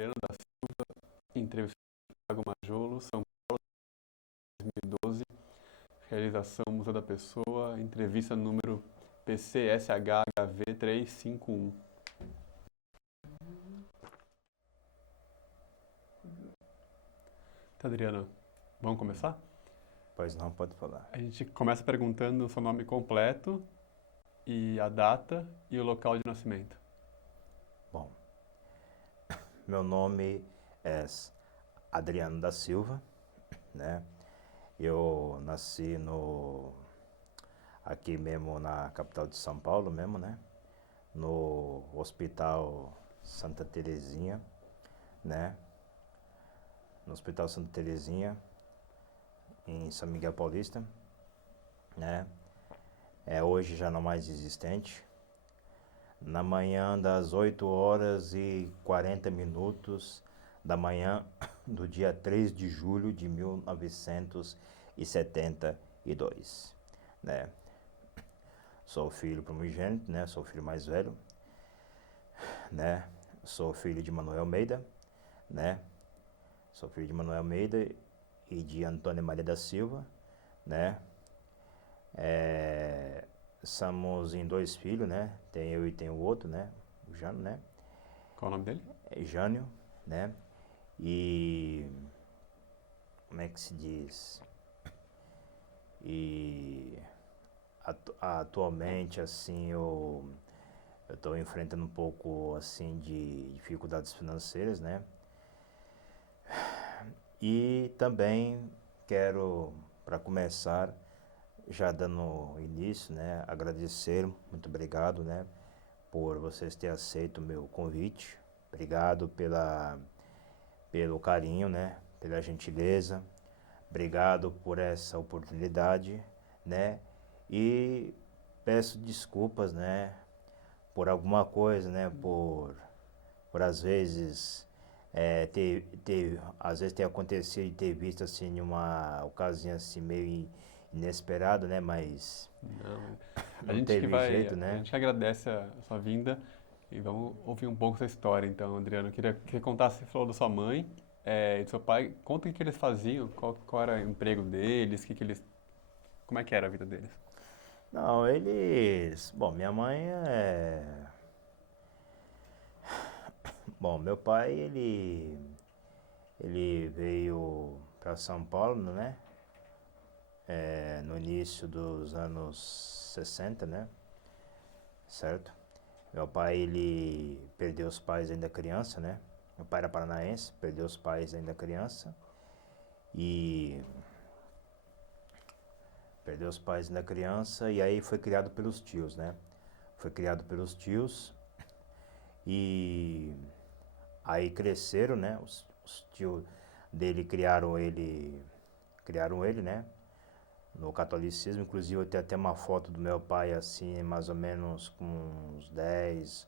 Adriano da Silva, entrevista do Thiago Majolo, São Paulo, 2012, realização Museu da Pessoa, entrevista número PCSHHV 351. Tá, Adriano, vamos começar? Pois não, pode falar. A gente começa perguntando o seu nome completo e a data e o local de nascimento. Bom, meu nome é Adriano da Silva, né? Eu nasci aqui mesmo na capital de São Paulo mesmo, né? No Hospital Santa Terezinha, né? No Hospital Santa Terezinha, em São Miguel Paulista, né? Hoje já não mais existente. Na manhã das 8h40 da manhã do dia 3 de julho de 1972, né? Sou filho primogênito, né? Sou o filho mais velho, né? Sou filho de Manuel Almeida, né? Sou filho de Manuel Almeida e de Antônia Maria da Silva, né? Somos em dois filhos, né? Tem eu e tem o outro, né? O Jânio, né? Qual o nome dele? É Jânio, né? E como é que se diz? E atualmente, assim, eu estou enfrentando um pouco, assim, de dificuldades financeiras, né? E também quero, para começar, já dando início, né? Agradecer, muito obrigado, né? Por vocês terem aceito o meu convite. Obrigado pelo carinho, né? Pela gentileza. Obrigado por essa oportunidade, né? E peço desculpas, né? Por alguma coisa, né? Por às vezes às vezes ter acontecido e ter visto assim em uma ocasião assim meio inesperada, né? Mas Não, a não gente que teve vai, jeito, a né? gente agradece a sua vinda e vamos ouvir um pouco da história, então, Adriano. Eu queria que você contasse, você falou da sua mãe e do seu pai. Conta o que eles faziam, qual era o emprego deles, como é que era a vida deles. Não, eles. Bom, minha mãe é. Bom, meu pai, ele veio para São Paulo, né? No início dos anos 60, né? Certo? Meu pai, ele perdeu os pais ainda criança, né? Meu pai era paranaense, perdeu os pais ainda criança. E perdeu os pais ainda criança e aí foi criado pelos tios, né? Foi criado pelos tios e aí cresceram, né? Os tios dele criaram ele, né? No catolicismo, inclusive eu tenho até uma foto do meu pai assim, mais ou menos com uns 10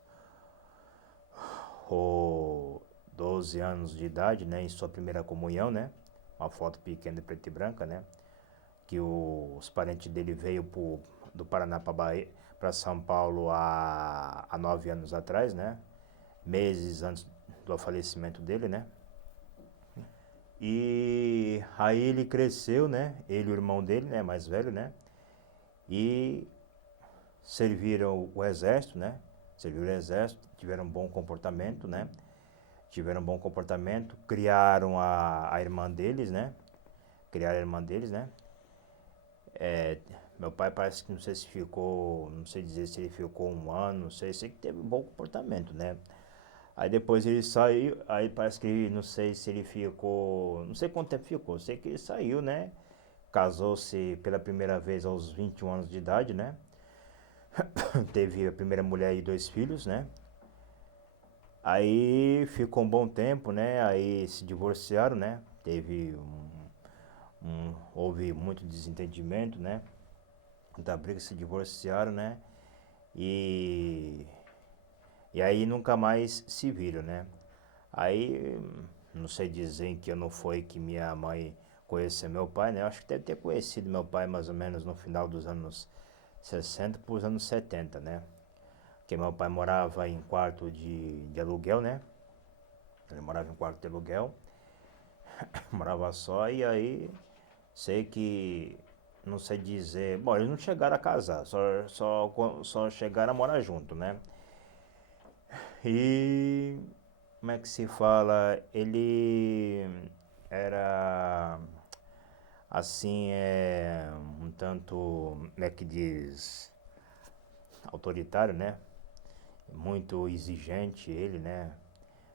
ou 12 anos de idade, né? Em sua primeira comunhão, né? Uma foto pequena de preto e branca, né? Que os parentes dele veio do Paraná para São Paulo há 9 anos atrás, né? Meses antes do falecimento dele, né? E aí ele cresceu, né? Ele e o irmão dele, né? Mais velho, né? E serviram o exército, né? Serviram o exército, tiveram um bom comportamento, né? Tiveram um bom comportamento, criaram a irmã deles, né? Criaram a irmã deles, né? É, meu pai parece que não sei se ficou, não sei dizer se ele ficou um ano, não sei, sei que teve um bom comportamento, né? Aí depois ele saiu, aí parece que não sei se ele ficou, não sei quanto tempo ficou, sei que ele saiu, né? Casou-se pela primeira vez aos 21 anos de idade, né? Teve a primeira mulher e dois filhos, né? Aí ficou um bom tempo, né? Aí se divorciaram, né? Houve muito desentendimento, né? Da briga, se divorciaram, né? E, e aí nunca mais se viram, né? Aí, não sei dizer em que ano foi que minha mãe conheceu meu pai, né? Eu acho que deve ter conhecido meu pai mais ou menos no final dos anos 60 para os anos 70, né? Porque meu pai morava em quarto de aluguel, né? Ele morava em quarto de aluguel, morava só, e aí sei que, não sei dizer, bom, eles não chegaram a casar, só chegaram a morar junto, né? E como é que se fala? Ele era assim, um tanto, como é que diz, autoritário, né? Muito exigente ele, né?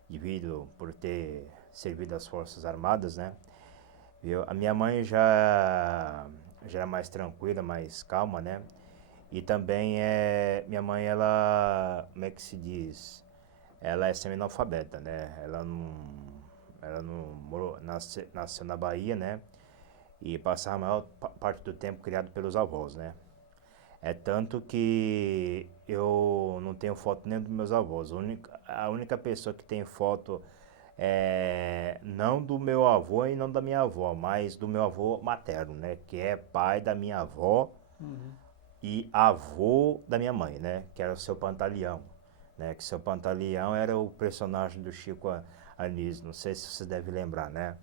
Devido por ter servido as Forças Armadas, né? Viu? A minha mãe já era mais tranquila, mais calma, né? E também minha mãe, ela, como é que se diz? Ela é semi-analfabeta, né? Ela não nasceu na Bahia, né? E passava a maior parte do tempo criado pelos avós, né? É tanto que eu não tenho foto nem dos meus avós. A única pessoa que tem foto não do meu avô e não da minha avó, mas do meu avô materno, né? Que é pai da minha avó Uhum. e avô da minha mãe, né? Que era o seu Pantaleão, né? Que seu Pantaleão era o personagem do Chico Anísio. Não sei se você deve lembrar, né?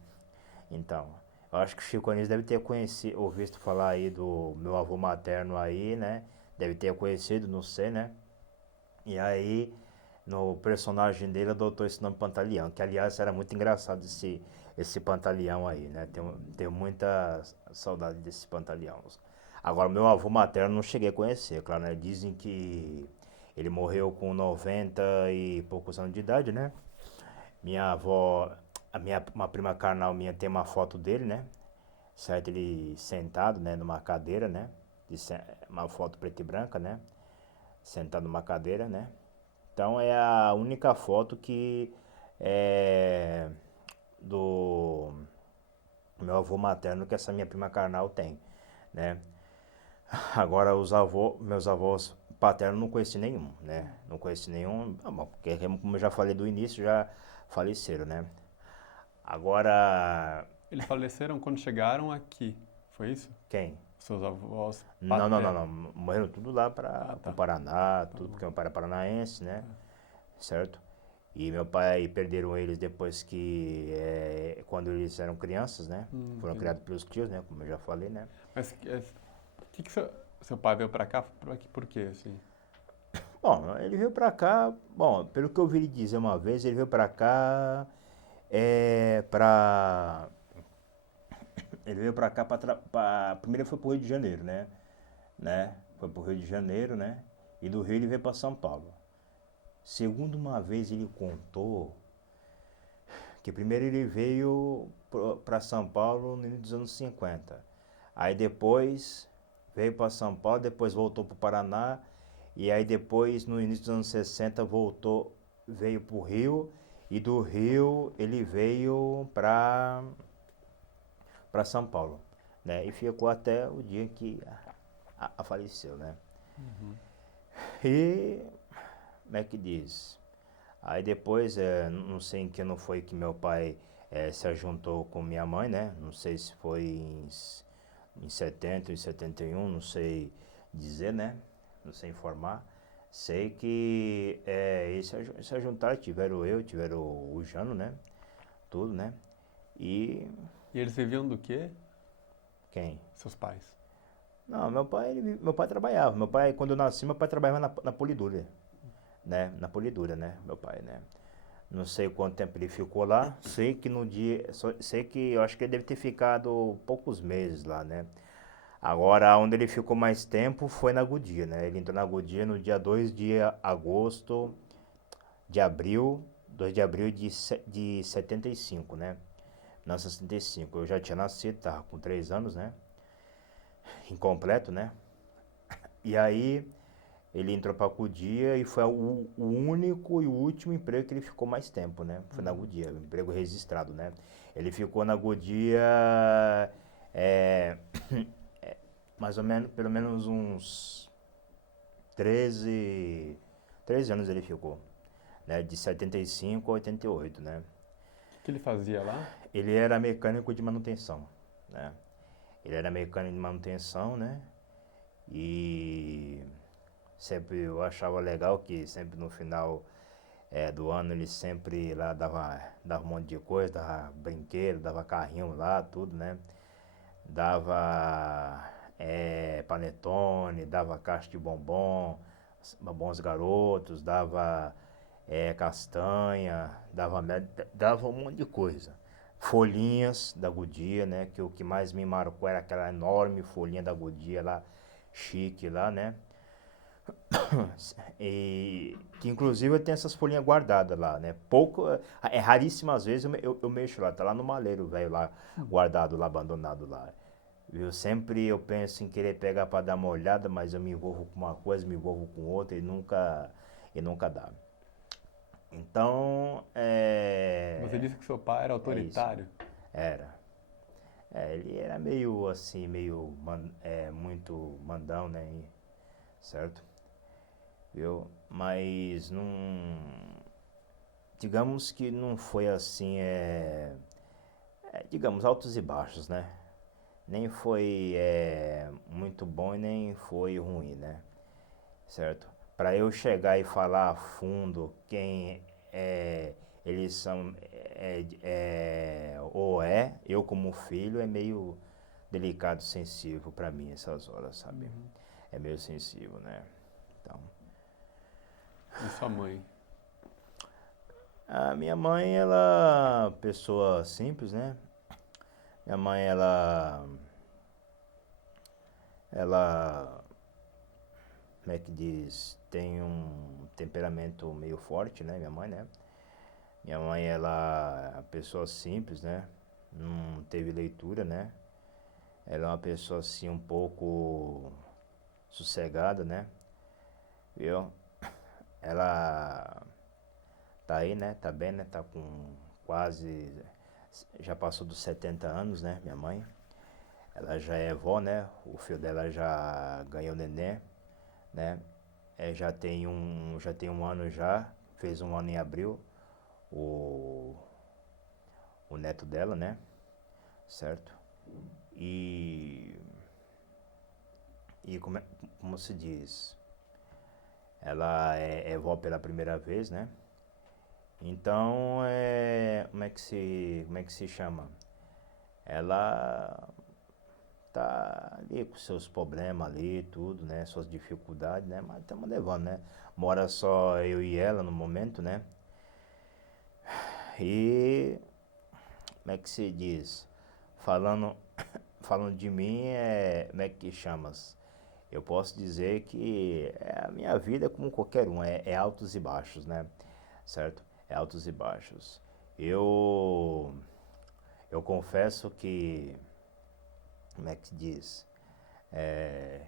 Então, eu acho que o Chico Anísio deve ter conhecido, ouvido falar aí do meu avô materno aí, né? Deve ter conhecido, não sei, né? E aí, no personagem dele, adotou esse nome Pantaleão, que aliás era muito engraçado esse Pantaleão aí, né? Tenho muita saudade desse Pantaleão. Agora, meu avô materno não cheguei a conhecer, claro, né? Dizem que ele morreu com 90 e poucos anos de idade, né? Minha avó, uma prima carnal minha tem uma foto dele, né? Certo, ele sentado, né, numa cadeira, né? Uma foto preta e branca, né? Sentado numa cadeira, né? Então é a única foto que é do meu avô materno que essa minha prima carnal tem, né? Agora meus avós paternos não conheci nenhum, né? Não conheci nenhum, bom, porque como eu já falei do início, já faleceram, né? Agora, Eles faleceram quando chegaram aqui, foi isso? quem? Seus avós Não, não, não, paternos. não. Morreram tudo lá Ah, pro tá. Paraná, Tá tudo bom. porque meu pai era paranaense, né? Certo? E meu pai perderam eles depois que, quando eles eram crianças, né? Foram Entendi. criados pelos tios, né? Como eu já falei, né? Mas que seu pai veio pra cá? Por quê, assim? Bom, ele veio pra cá, bom, pelo que eu ouvi ele dizer uma vez, ele veio pra cá, é, pra... Ele veio pra cá primeiro ele foi pro Rio de Janeiro, né? Foi pro Rio de Janeiro, né? E do Rio ele veio pra São Paulo. Segundo uma vez ele contou que primeiro ele veio para São Paulo no início dos anos 50. Aí depois veio para São Paulo, depois voltou para o Paraná. E aí depois, no início dos anos 60 veio para o Rio. E do Rio ele veio para São Paulo, né? E ficou até o dia que a faleceu, né? Uhum. E, como é que diz? Aí depois, não sei em que ano foi que meu pai se ajuntou com minha mãe, né? Não sei se foi em 70, em 71, não sei dizer, né? Não sei informar. Sei que eles se ajuntaram, tiveram o Jano, né? Tudo, né? E E eles viviam do quê? quem? Seus pais. Não, meu pai trabalhava. Meu pai, quando eu nasci, meu pai trabalhava na Polidura, né? Na Polidura, né? Meu pai, né? Não sei quanto tempo ele ficou lá. Sei que no dia. Sei que eu acho que ele deve ter ficado poucos meses lá, né? Agora, onde ele ficou mais tempo foi na Goodyear, né? Ele entrou na Goodyear no dia 2 de agosto, de abril, 2 de abril de 75, né? Não, 65. Eu já tinha nascido, tava com 3 anos, né? Incompleto, né? E aí. Ele entrou para a Goodyear e foi o único e o último emprego que ele ficou mais tempo, né? Foi na Uhum. Goodyear, um emprego registrado, né? Ele ficou na Goodyear é, mais ou menos, pelo menos uns 13 13 anos ele ficou, né? De 75 a 88, né? O que ele fazia lá? Ele era mecânico de manutenção, né? Ele era mecânico de manutenção, né? E sempre eu achava legal que sempre no final do ano ele sempre lá dava um monte de coisa, dava brinquedo, dava carrinho lá, tudo, né? Dava panetone, dava caixa de bombom, bombons garotos, dava castanha, dava um monte de coisa. Folhinhas da Goodyear, né? Que o que mais me marcou era aquela enorme folhinha da Goodyear lá, chique lá, né? E que inclusive eu tenho essas folhinhas guardadas lá, né? Raríssimas vezes eu mexo lá, tá lá no maleiro, velho, lá, guardado lá, abandonado lá. Eu sempre eu penso em querer pegar para dar uma olhada, mas eu me envolvo com uma coisa, me envolvo com outra e nunca dá. Então, Você disse que seu pai era é isso, autoritário. era. Ele era meio assim, muito mandão, né? Certo? Viu? Mas não. Digamos que não foi assim, digamos, altos e baixos, né? Nem foi muito bom e nem foi ruim, né? Certo? Para eu chegar e falar a fundo quem eles são, eu como filho, é meio delicado, sensível para mim essas horas, sabe? Uhum. É meio sensível, né? Então. E sua mãe? A minha mãe, ela, pessoa simples, né? Minha mãe, ela, como é que diz? Tem um temperamento meio forte, né? Minha mãe, né? Minha mãe, ela é uma pessoa simples, né? Não teve leitura, né? Ela é uma pessoa, assim, um pouco sossegada, né? Viu? Ela tá aí, né? Tá bem, né? Tá com quase... Já passou dos 70 anos, né? Minha mãe. Ela já é vó, né? O filho dela já ganhou neném, né? Já tem um ano já. Fez um ano em abril. O, o neto dela, né? Certo? E... E como se diz? Ela é vó pela primeira vez, né? Então, como é que se chama? Ela tá ali com seus problemas ali, tudo, né? Suas dificuldades, né? Mas estamos levando, né? Mora só eu e ela no momento, né? E como é que se diz? Falando, falando de mim, como é que chamas? Eu posso dizer que a minha vida é como qualquer um, é altos e baixos, né? Certo? É altos e baixos. Eu, eu confesso que, como é que se diz? É,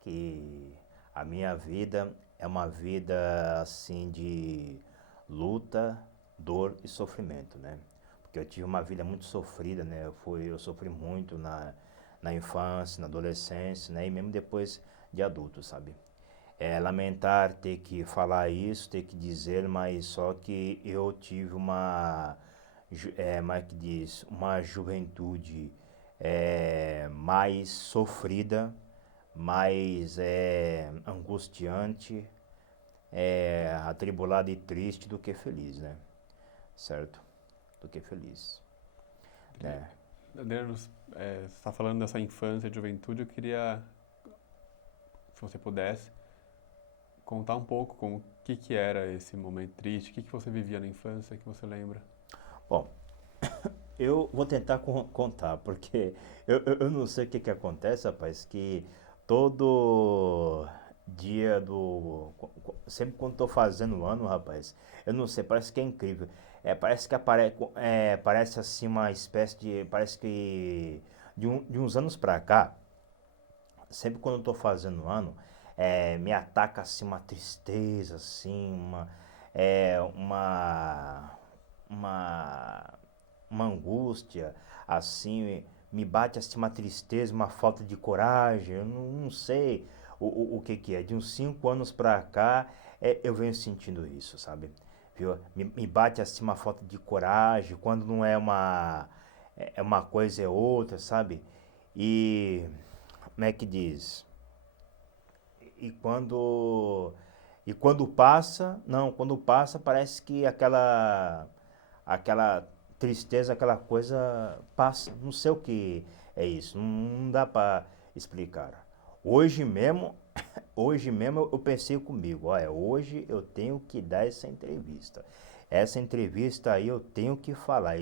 que a minha vida é uma vida assim de luta, dor e sofrimento, né? Porque eu tive uma vida muito sofrida, né? Eu sofri muito na infância, na adolescência, né? E mesmo depois de adulto, sabe? É lamentar ter que falar isso, ter que dizer, mas só que eu tive como é que diz, uma juventude mais sofrida, mais angustiante, atribulada e triste do que feliz, né? Certo? Do que feliz, né? Adriano, você está falando dessa infância e juventude, eu queria, se você pudesse, contar um pouco como que era esse momento triste, o que você vivia na infância, que você lembra? Bom, eu vou tentar contar, porque eu não sei o que acontece, rapaz, que todo dia sempre quando tô fazendo o ano, rapaz, eu não sei, parece que é incrível. Parece que parece assim uma espécie de, parece que de uns anos pra cá, sempre quando eu tô fazendo o ano, me ataca assim uma tristeza, assim, é, uma, uma uma angústia, assim, me bate assim uma tristeza, uma falta de coragem, eu não sei o que que é. De uns 5 anos pra cá, eu venho sentindo isso, sabe? Viu? Me bate assim uma falta de coragem, quando não é uma coisa é outra, sabe? E, como é que diz? E quando E quando passa, não, quando passa parece que aquela tristeza, aquela coisa passa. Não sei o que é isso, não dá para explicar. Hoje mesmo, hoje mesmo eu pensei comigo, olha, hoje eu tenho que dar essa entrevista. Essa entrevista aí eu tenho que falar.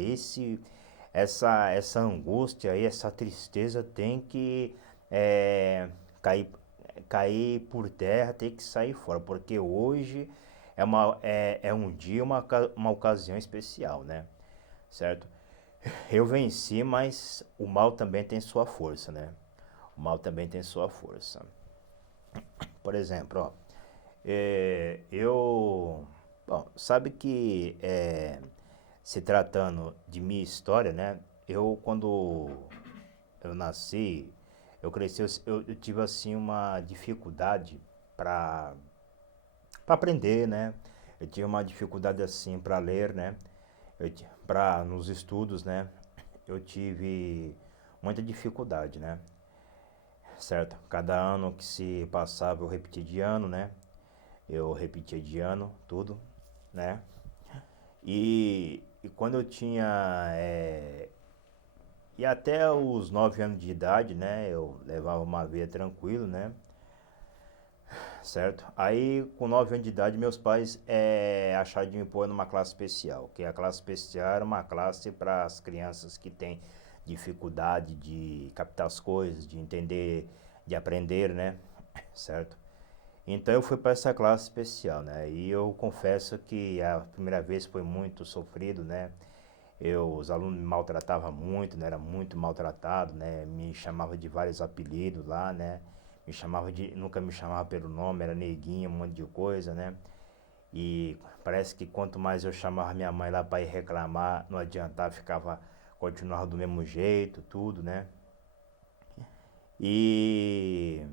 Essa angústia aí, essa tristeza tem que cair, cair por terra, tem que sair fora, porque hoje é um dia, uma ocasião especial, né? Certo? Eu venci, mas o mal também tem sua força, né? O mal também tem sua força. Por exemplo, ó, bom, sabe que se tratando de minha história, né? Quando eu nasci, eu cresci, eu tive assim uma dificuldade para aprender, né? Eu tive uma dificuldade assim para ler, né? Para nos estudos, né? Eu tive muita dificuldade, né? Certo? Cada ano que se passava eu repetia de ano, né? Eu repetia de ano, tudo, né? E quando eu tinha e até os 9 anos de idade, né? Eu levava uma vida tranquilo, né? Certo? Aí, com 9 anos de idade, meus pais acharam de me pôr numa classe especial. Que a classe especial era uma classe para as crianças que têm dificuldade de captar as coisas, de entender, de aprender, né? Certo? Então eu fui para essa classe especial, né? E eu confesso que a primeira vez foi muito sofrido, né? Os alunos me maltratavam muito, né? Era muito maltratado, né? Me chamava de vários apelidos lá, né? Nunca me chamava pelo nome, era neguinho, um monte de coisa, né? E parece que quanto mais eu chamava minha mãe lá para ir reclamar, não adiantava, continuava do mesmo jeito, tudo, né? E,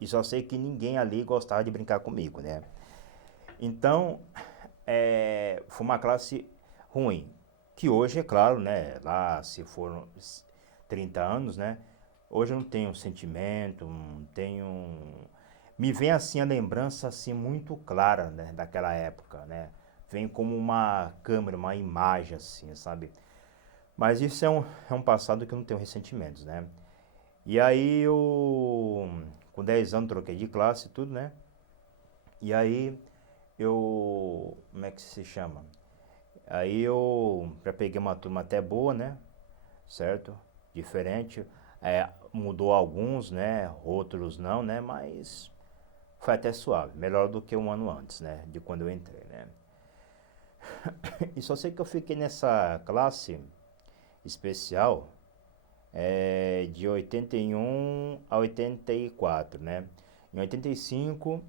e só sei que ninguém ali gostava de brincar comigo, né? Então, foi uma classe ruim. Que hoje, é claro, né? Lá se foram 30 anos, né? Hoje eu não tenho sentimento, não tenho. Me vem assim a lembrança assim muito clara, né? Daquela época, né? Vem como uma câmera, uma imagem assim, sabe? Mas isso é um passado que eu não tenho ressentimentos, né? E aí eu, com 10 anos, troquei de classe e tudo, né? E aí como é que se chama? Aí eu já peguei uma turma até boa, né? Certo? Diferente. Mudou alguns, né? Outros não, né? Mas foi até suave. Melhor do que um ano antes, né? De quando eu entrei, né? E só sei que eu fiquei nessa classe especial de 81 a 84, né? Em 85,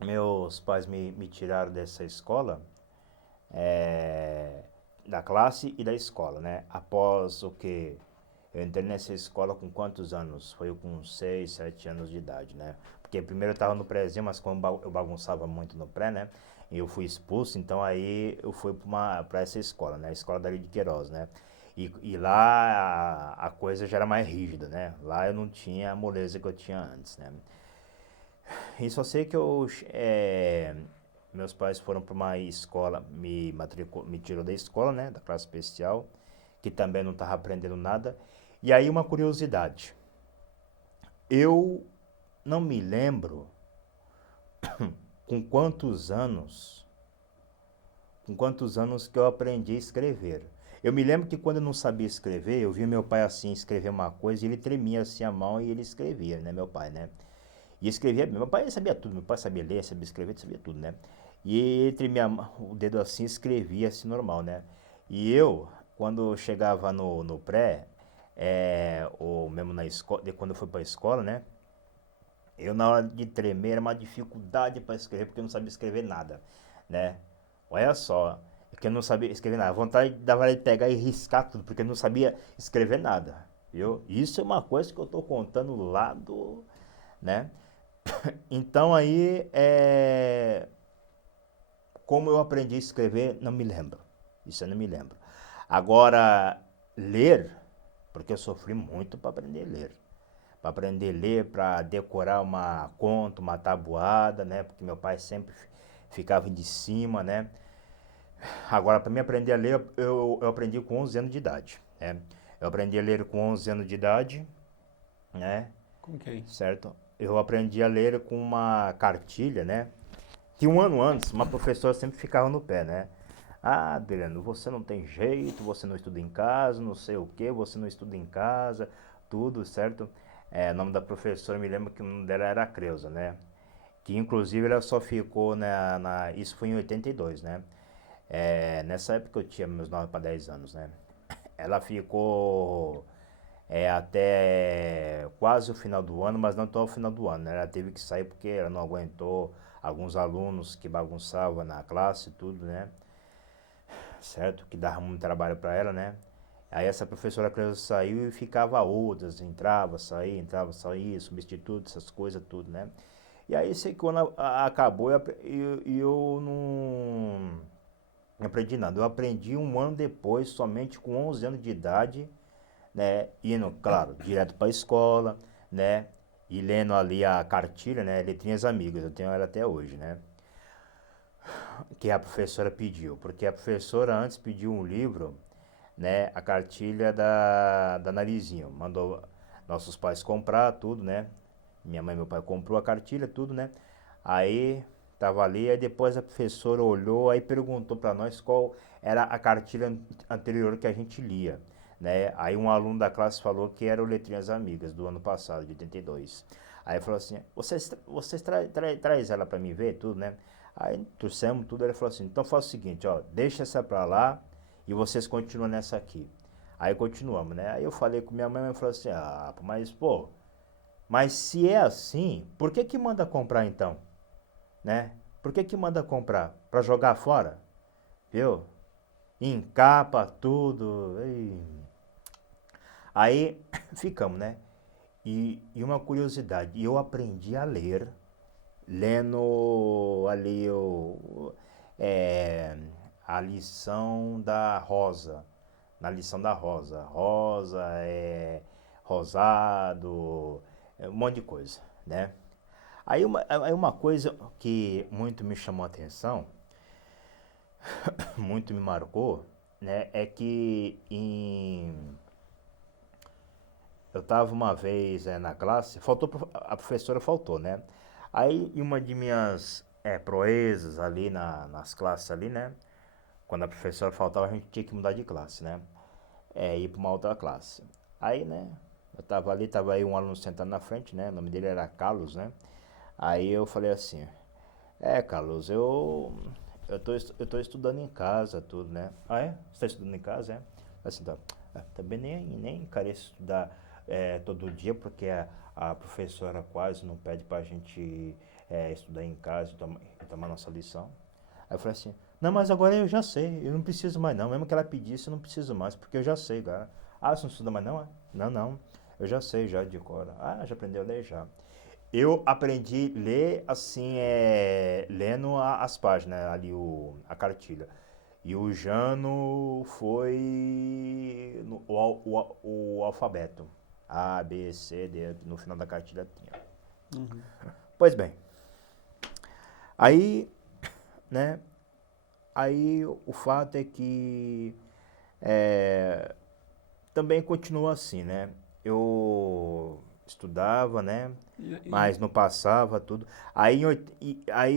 meus pais me tiraram dessa escola, da classe e da escola, né? Após o que eu entrei nessa escola com quantos anos? Foi com 6, 7 anos de idade, né? Porque primeiro eu estava no prézinho, mas como eu bagunçava muito no pré, né? E eu fui expulso, então aí eu fui para essa escola, né? A escola dali de Queiroz, né? E lá a coisa já era mais rígida, né? Lá eu não tinha a moleza que eu tinha antes, né? E só sei que meus pais foram para uma escola, me tirou da escola, né? Da classe especial, que também não estava aprendendo nada. E aí uma curiosidade, eu não me lembro com quantos anos que eu aprendi a escrever. Eu me lembro que quando eu não sabia escrever, eu via meu pai assim escrever uma coisa e ele tremia assim a mão e ele escrevia, né, meu pai, né? E escrevia bem. Meu pai sabia tudo, meu pai sabia ler, sabia escrever, sabia tudo, né? E ele tremia o dedo assim, escrevia assim normal, né? E eu, quando eu chegava no pré, ou mesmo na escola, quando eu fui para a escola, né? Eu na hora de tremer era uma dificuldade para escrever, porque eu não sabia escrever nada, né? Olha só, que eu não sabia escrever nada. A vontade dava de pegar e riscar tudo, porque eu não sabia escrever nada, viu? Isso é uma coisa que eu tô contando lá né? Então aí, como eu aprendi a escrever, não me lembro. Isso eu não me lembro. Agora, ler, porque eu sofri muito para aprender a ler. para aprender a ler, para decorar uma conta, uma tabuada, né? Porque meu pai sempre ficava de cima, né? Agora, para mim aprender a ler, eu aprendi com 11 anos de idade, né? Eu aprendi a ler com 11 anos de idade, né? Com quem? Certo? Eu aprendi a ler com uma cartilha, né? Que um ano antes, uma professora sempre ficava no pé, né? Ah, Adriano, você não tem jeito, você não estuda em casa, não sei o que, você não estuda em casa, tudo, certo? É, o nome da professora, me lembro que o nome dela era Creuza, né? Que inclusive ela só ficou isso foi em 82, né? É, nessa época eu tinha meus 9 para 10 anos, né? Ela ficou até quase o final do ano, mas não até o final do ano, né? Ela teve que sair porque ela não aguentou alguns alunos que bagunçavam na classe e tudo, né? Certo? Que dava muito trabalho para ela, né? Aí essa professora Cleusa saiu e ficava outras, entrava, saía, substituto, essas coisas, tudo, né? E aí, sei que quando acabou, eu não aprendi nada. Eu aprendi um ano depois, somente com 11 anos de idade, né? Indo, claro, direto para a escola, né? E lendo ali a cartilha, né? Letrinhas Amigas, eu tenho ela até hoje, né? Que a professora pediu, porque a professora antes pediu um livro, né? A cartilha da Narizinho, mandou nossos pais comprar tudo, né? Minha mãe e meu pai comprou a cartilha, tudo, né? Aí tava ali, aí depois a professora olhou, aí perguntou para nós qual era a cartilha anterior que a gente lia, né? Aí um aluno da classe falou que era o Letrinhas Amigas do ano passado, de 82. Aí falou assim: vocês traz ela para mim ver tudo, né? Aí trouxemos tudo, ele falou assim: então faz o seguinte, ó, deixa essa para lá e vocês continuam nessa aqui. Aí continuamos, né? Aí eu falei com minha mãe falou assim: ah, mas pô, mas se é assim, por que que manda comprar então, né? Por que que manda comprar? Para jogar fora? Viu? Encapa tudo. Aí ficamos, né? E uma curiosidade, eu aprendi a ler lendo ali é, a lição da Rosa. Na lição da Rosa. Rosa, rosado, um monte de coisa, né? Aí uma coisa que muito me chamou a atenção, muito me marcou, né? É que eu estava uma vez na classe, a professora faltou, né? Aí, em uma de minhas proezas ali nas classes ali, né? Quando a professora faltava, a gente tinha que mudar de classe, né? Ir para uma outra classe. Aí, né? Eu tava ali, tava aí um aluno sentado na frente, né? O nome dele era Carlos, né? Aí eu falei assim, Carlos, eu tô estudando em casa, tudo, né? Ah, é? Você tá estudando em casa, é? Assim, tá. Também nem encareço estudar todo dia, porque a professora quase não pede pra gente estudar em casa e tomar nossa lição. Aí eu falei assim, não, mas agora eu já sei, eu não preciso mais não. Mesmo que ela pedisse, eu não preciso mais, porque eu já sei, cara. Ah, você não estuda mais não, é? Não, não. Eu já sei, já de cor. Ah, já aprendeu a ler já. Eu aprendi a ler assim, lendo as páginas, ali a cartilha. E o Jano foi o alfabeto. A, B, C, D, no final da cartilha tinha. Uhum. Pois bem, aí, né, aí o fato é que também continua assim, né? Eu estudava, né? E, Mas e, não passava tudo. Aí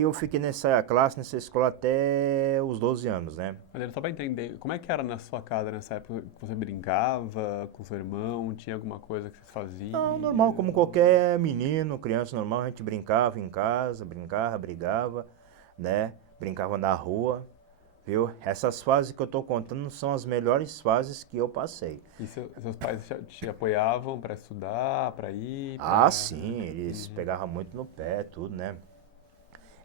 eu fiquei nessa classe, nessa escola até os 12 anos, né? Adriano, só para entender, como é que era na sua casa nessa época? Você brincava com seu irmão? Tinha alguma coisa que vocês Não, normal, como faziam? qualquer menino, criança normal, a gente brincava em casa, brincava, brigava, né? Brincava na rua, viu? Essas fases que eu tô contando são as melhores fases que eu passei. E seus pais te apoiavam para estudar, para ir, Ah, para... sim, eles Uhum. pegavam muito no pé, tudo, né?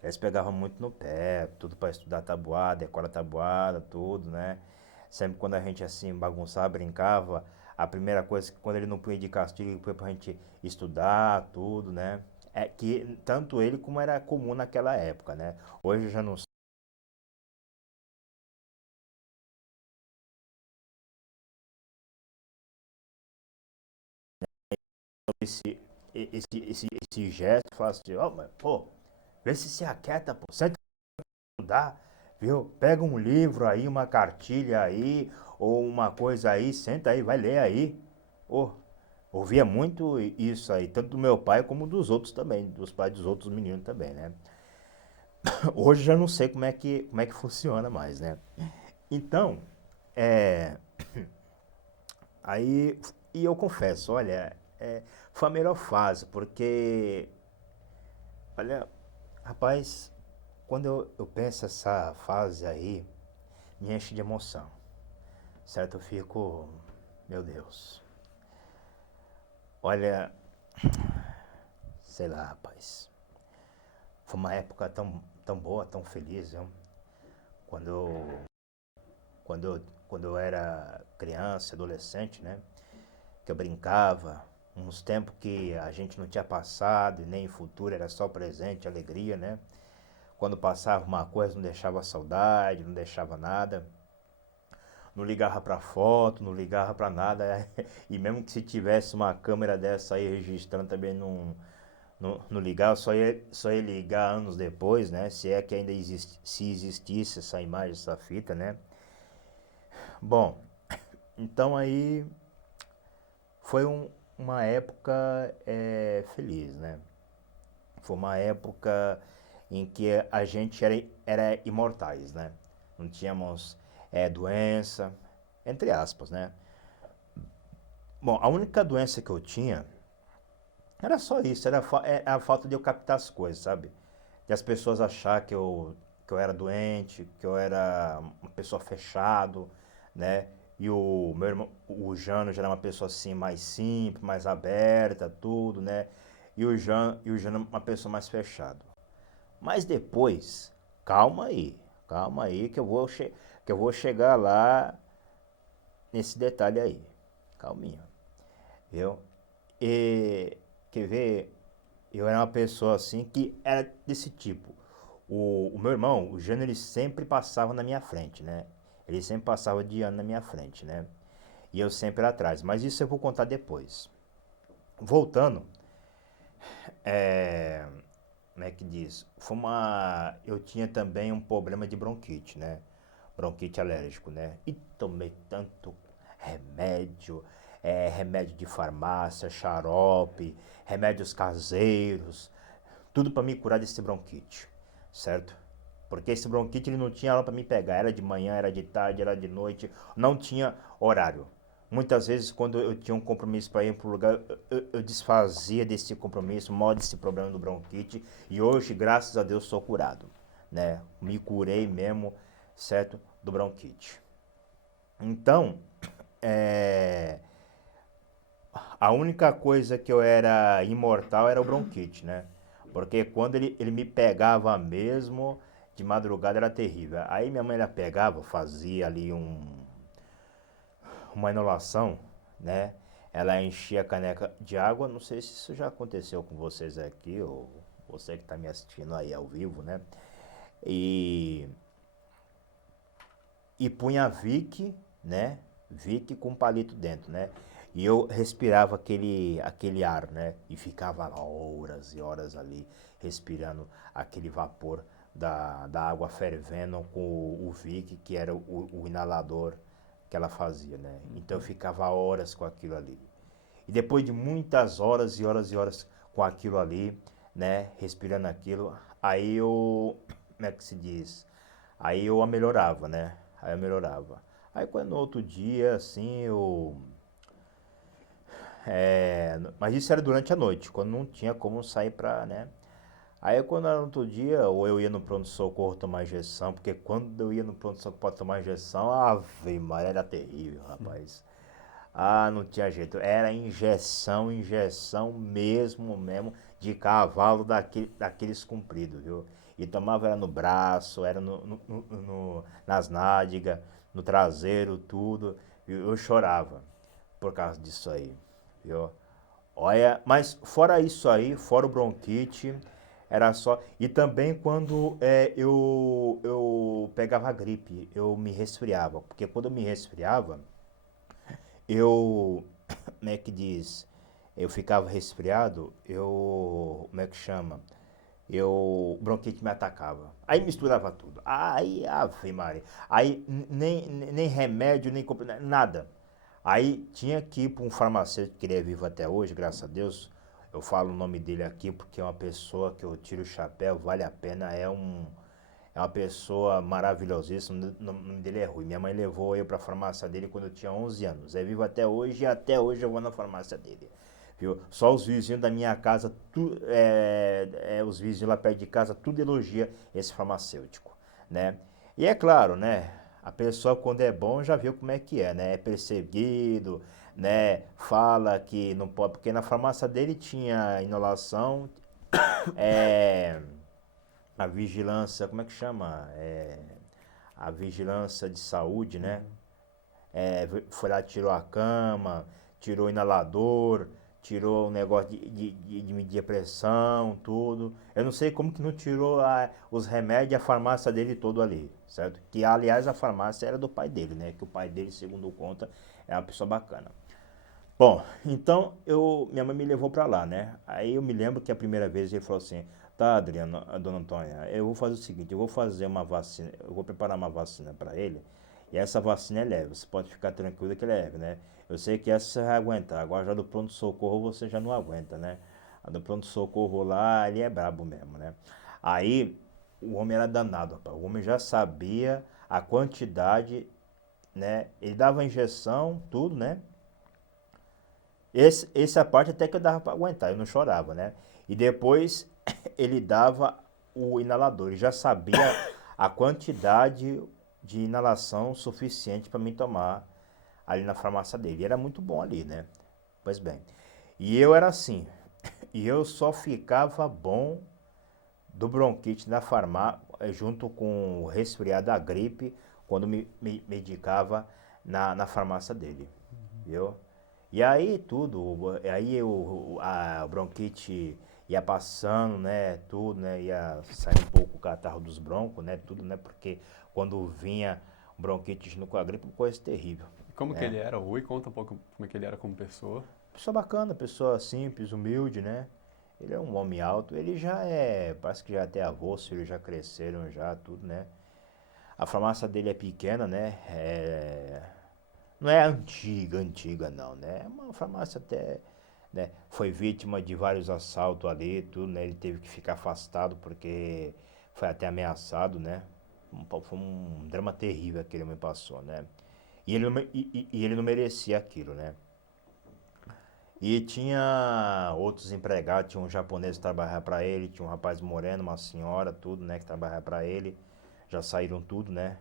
Eles pegavam muito no pé, tudo para estudar tabuada, decora tabuada, tudo, né? Sempre quando a gente assim bagunçava, brincava, a primeira coisa que quando ele não punha de castigo foi pra gente estudar, tudo, né? É que tanto ele como era comum naquela época, né? Hoje eu já não sei se esse gesto, fala assim, ó, mas, pô, vê se aquieta, pô, senta pra estudar, viu? Pega um livro aí, uma cartilha aí, ou uma coisa aí, senta aí, vai ler aí. Ô, ouvia muito isso aí, tanto do meu pai como dos outros também, dos pais dos outros meninos também, né? Hoje já não sei como é que funciona mais, né? Então, é, aí, e eu confesso, olha, foi a melhor fase, porque, olha, rapaz, quando eu penso essa fase aí, me enche de emoção, certo? Eu fico, meu Deus, olha, sei lá, rapaz, foi uma época tão boa, tão feliz, viu? Quando eu, quando eu era criança, adolescente, né? Que eu brincava, uns tempos que a gente não tinha passado e nem futuro, era só presente, alegria, né? Quando passava uma coisa, não deixava saudade, não deixava nada, não ligava pra foto, não ligava pra nada, e mesmo que se tivesse uma câmera dessa aí registrando também não ligava, só ia ligar anos depois, né? Se é que ainda se existisse essa imagem, essa fita, né? Bom, então aí foi uma época feliz, né? Foi uma época em que a gente era imortais, né? Não tínhamos doença, entre aspas, né? Bom, a única doença que eu tinha era só isso, era a falta de eu captar as coisas, sabe? De as pessoas achar que eu era doente, que eu era uma pessoa fechado, né? E o meu irmão, o Jano já era uma pessoa assim mais simples, mais aberta, tudo, né? E o Jano uma pessoa mais fechado. Mas depois, calma aí que eu vou chegar lá nesse detalhe aí. Calminha, viu? E quer ver? Eu era uma pessoa assim que era desse tipo. O meu irmão, o Jânio, ele sempre passava na minha frente, né? Ele sempre passava de ano na minha frente, né? E eu sempre atrás. Mas isso eu vou contar depois. Voltando, é, como é que diz? Eu tinha também um problema de bronquite, né? Bronquite alérgico, né? E tomei tanto remédio, remédio de farmácia, xarope, remédios caseiros, tudo para me curar desse bronquite, certo? Porque esse bronquite ele não tinha hora para me pegar, era de manhã, era de tarde, era de noite, não tinha horário. Muitas vezes, quando eu tinha um compromisso para ir para o lugar, eu desfazia desse compromisso, mal desse problema do bronquite, e hoje, graças a Deus, sou curado, né? Me curei mesmo, certo? Do bronquite. Então, é, a única coisa que eu era imortal era o bronquite, né? Porque quando ele me pegava mesmo, de madrugada era terrível. Aí minha mãe ela pegava, fazia ali uma inalação, né? Ela enchia a caneca de água. Não sei se isso já aconteceu com vocês aqui, ou você que está me assistindo aí ao vivo, né? E, e punha Vick, né? Vick com palito dentro, né? E eu respirava aquele ar, né? E ficava lá horas e horas ali, respirando aquele vapor da água fervendo com o Vick, que era o inalador que ela fazia, né? Então eu ficava horas com aquilo ali. E depois de muitas horas e horas e horas com aquilo ali, né? Respirando aquilo, aí eu, como é que se diz? Aí eu a melhorava, né? Aí eu melhorava. Aí quando no outro dia, assim, mas isso era durante a noite, quando não tinha como sair pra, né? Aí quando era no outro dia, ou eu ia no pronto-socorro tomar injeção, porque quando eu ia no pronto-socorro pra tomar injeção, Ave Maria, era terrível, rapaz. Ah, não tinha jeito. Era injeção, injeção mesmo, de cavalo daqueles compridos, viu? E tomava era no braço, era nas nádegas, no traseiro, tudo. Eu chorava por causa disso aí, viu? Olha, mas fora isso aí, fora o bronquite, era só. E também quando eu pegava gripe, eu me resfriava. Porque quando eu me resfriava, eu, como é que diz? eu ficava resfriado, como é que chama? O bronquite me atacava. Aí misturava tudo. Aí, ave Maria. Aí nem remédio, nem nada. Aí tinha que ir para um farmacêutico que ele é vivo até hoje, graças a Deus. Eu falo o nome dele aqui porque é uma pessoa que eu tiro o chapéu, vale a pena, é uma pessoa maravilhosíssima, o nome dele é Rui. Minha mãe levou eu para a farmácia dele quando eu tinha 11 anos. É vivo até hoje e até hoje eu vou na farmácia dele. Viu? Só os vizinhos da minha casa, os vizinhos lá perto de casa, tudo elogia esse farmacêutico, né? E é claro, né? A pessoa quando é bom já viu como é que é, né? É perseguido, né? Fala que não pode, porque na farmácia dele tinha inalação, é, a vigilância, como é que chama? A vigilância de saúde, né? Foi lá, tirou a cama, tirou o inalador, tirou o negócio de medir a pressão, tudo. Eu não sei como que não tirou os remédios e a farmácia dele todo ali, certo? Que, aliás, a farmácia era do pai dele, né? Que o pai dele, segundo conta, é uma pessoa bacana. Bom, então minha mãe me levou pra lá, né? Aí eu me lembro que a primeira vez ele falou assim: tá, Adriano, a dona Antônia, eu vou fazer o seguinte, eu vou fazer uma vacina, eu vou preparar uma vacina pra ele, e essa vacina é leve, você pode ficar tranquilo que é leve, né? Eu sei que essa você vai aguentar, agora já do pronto-socorro você já não aguenta, né? A do pronto-socorro lá, ele é brabo mesmo, né? Aí o homem era danado, rapaz, o homem já sabia a quantidade, né? Ele dava injeção, tudo, né? Essa parte até que eu dava para aguentar, eu não chorava, né? E depois ele dava o inalador, ele já sabia a quantidade de inalação suficiente para mim tomar ali na farmácia dele. E era muito bom ali, né? Pois bem. E eu era assim, e eu só ficava bom do bronquite na farmácia, junto com o resfriado da gripe, quando me medicava na farmácia dele, viu? E aí tudo, aí o bronquite ia passando, né, tudo, né, ia sair um pouco o catarro dos broncos, né, tudo, né, porque quando vinha o bronquite junto com a gripe, coisa terrível, Como que ele né. era? O Rui, conta um pouco como é que ele era como pessoa. Pessoa bacana, pessoa simples, humilde, né, ele é um homem alto, ele já parece que já até avô, os filhos já cresceram já, tudo, né. A farmácia dele é pequena, né, não é antiga, antiga não, né? É uma farmácia até, né? Foi vítima de vários assaltos ali, tudo, né? Ele teve que ficar afastado porque foi até ameaçado, né? Foi um drama terrível que ele me passou, né? E ele, e ele não merecia aquilo, né? E tinha outros empregados, tinha um japonês que trabalhava para ele, tinha um rapaz moreno, uma senhora, tudo, né? Que trabalhava para ele. Já saíram tudo, né?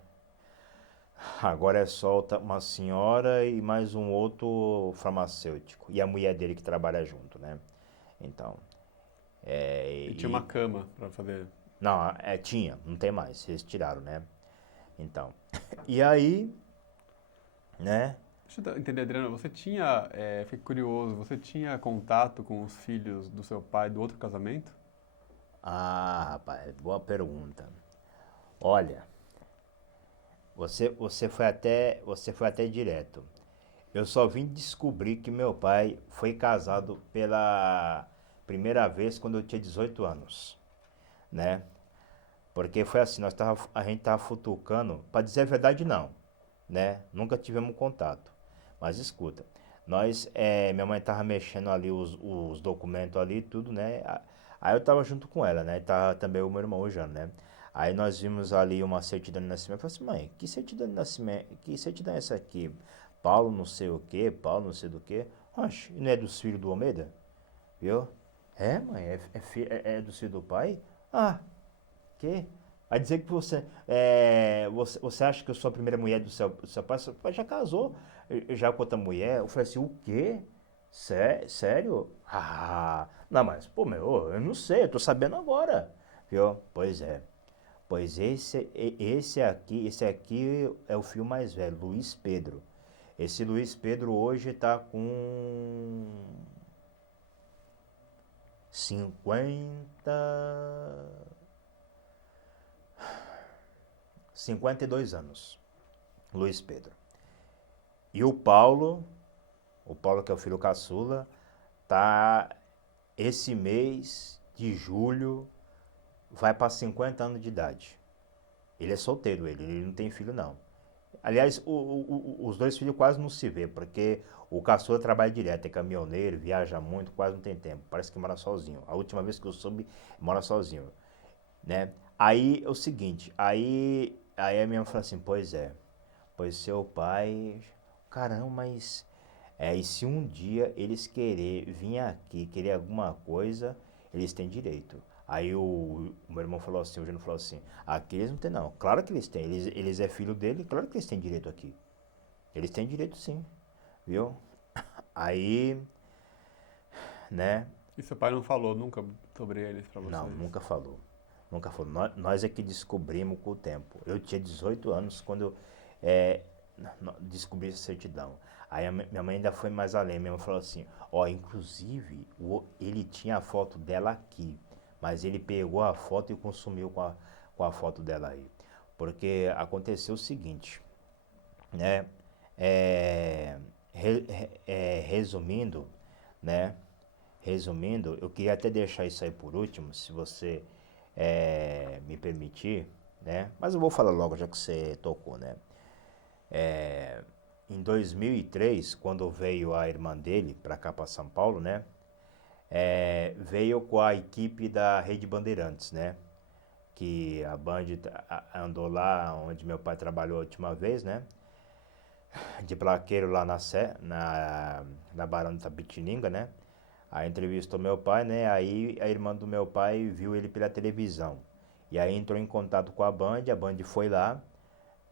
Agora é só uma senhora e mais um outro farmacêutico. E a mulher dele que trabalha junto, né? Então, E tinha uma cama para fazer. não, tinha, não tem mais, eles tiraram, né? Então, e aí, né? Deixa eu entender, Adriano, você tinha, fiquei curioso, você tinha contato com os filhos do seu pai do outro casamento? Ah, rapaz, boa pergunta. Olha, você foi até direto. Eu só vim descobrir que meu pai foi casado pela primeira vez quando eu tinha 18 anos, né? Porque foi assim, a gente tava futucando, para dizer a verdade não, né? Nunca tivemos contato. Mas escuta, minha mãe tava mexendo ali os documentos ali, tudo, né? Aí eu tava junto com ela, né? Tava também o meu irmão, o Jano, né? Aí nós vimos ali uma certidão de nascimento. Eu falei assim, mãe, que certidão de nascimento? Que certidão é essa aqui? Paulo não sei o quê, Paulo não sei do quê. Oxe, não é dos filhos do Almeida? Viu? É, mãe, é do filho do pai? Ah, que? Vai dizer que você acha que eu sou a primeira mulher do seu pai? Seu pai já casou já com outra mulher? Eu falei assim, o quê? Sério? Ah, não, mas, pô, meu, eu não sei, eu tô sabendo agora. Viu? Pois é. Pois esse aqui é o filho mais velho, Luiz Pedro. Esse Luiz Pedro hoje tá com 52 anos, Luiz Pedro. E o Paulo que é o filho caçula, tá, esse mês de julho, vai para 50 anos de idade. Ele é solteiro, ele não tem filho, não. Aliás, os dois filhos quase não se vê, porque o caçula trabalha direto, é caminhoneiro, viaja muito, quase não tem tempo. Parece que mora sozinho. A última vez que eu soube, mora sozinho, né? Aí é o seguinte, aí a minha mãe falou assim, pois seu pai, caramba, mas e se um dia eles querer vir aqui, querer alguma coisa, eles têm direito. Aí o meu irmão falou assim, o Júnior falou assim, aqui eles não têm não. Claro que eles têm, eles é filho dele, claro que eles têm direito aqui. Eles têm direito sim, viu? Aí, né? E seu pai não falou nunca sobre eles pra Não, vocês? nunca falou. Nunca falou. Nós é que descobrimos com o tempo. Eu tinha 18 anos quando eu descobri essa certidão. Aí minha mãe ainda foi mais além. Minha mãe falou assim: ó, inclusive, ele tinha a foto dela aqui, mas ele pegou a foto e consumiu com a foto dela aí. Porque aconteceu o seguinte, né? Resumindo, né? Resumindo, eu queria até deixar isso aí por último, se você me permitir, né? Mas eu vou falar logo, já que você tocou, né? Em 2003, quando veio a irmã dele para cá, para São Paulo, né? Veio com a equipe da Rede Bandeirantes, né? Que a Band andou lá onde meu pai trabalhou a última vez, né? De plaqueiro lá na Barão de Itapetininga, né? Aí entrevistou meu pai, né? Aí a irmã do meu pai viu ele pela televisão. E aí entrou em contato com a Band foi lá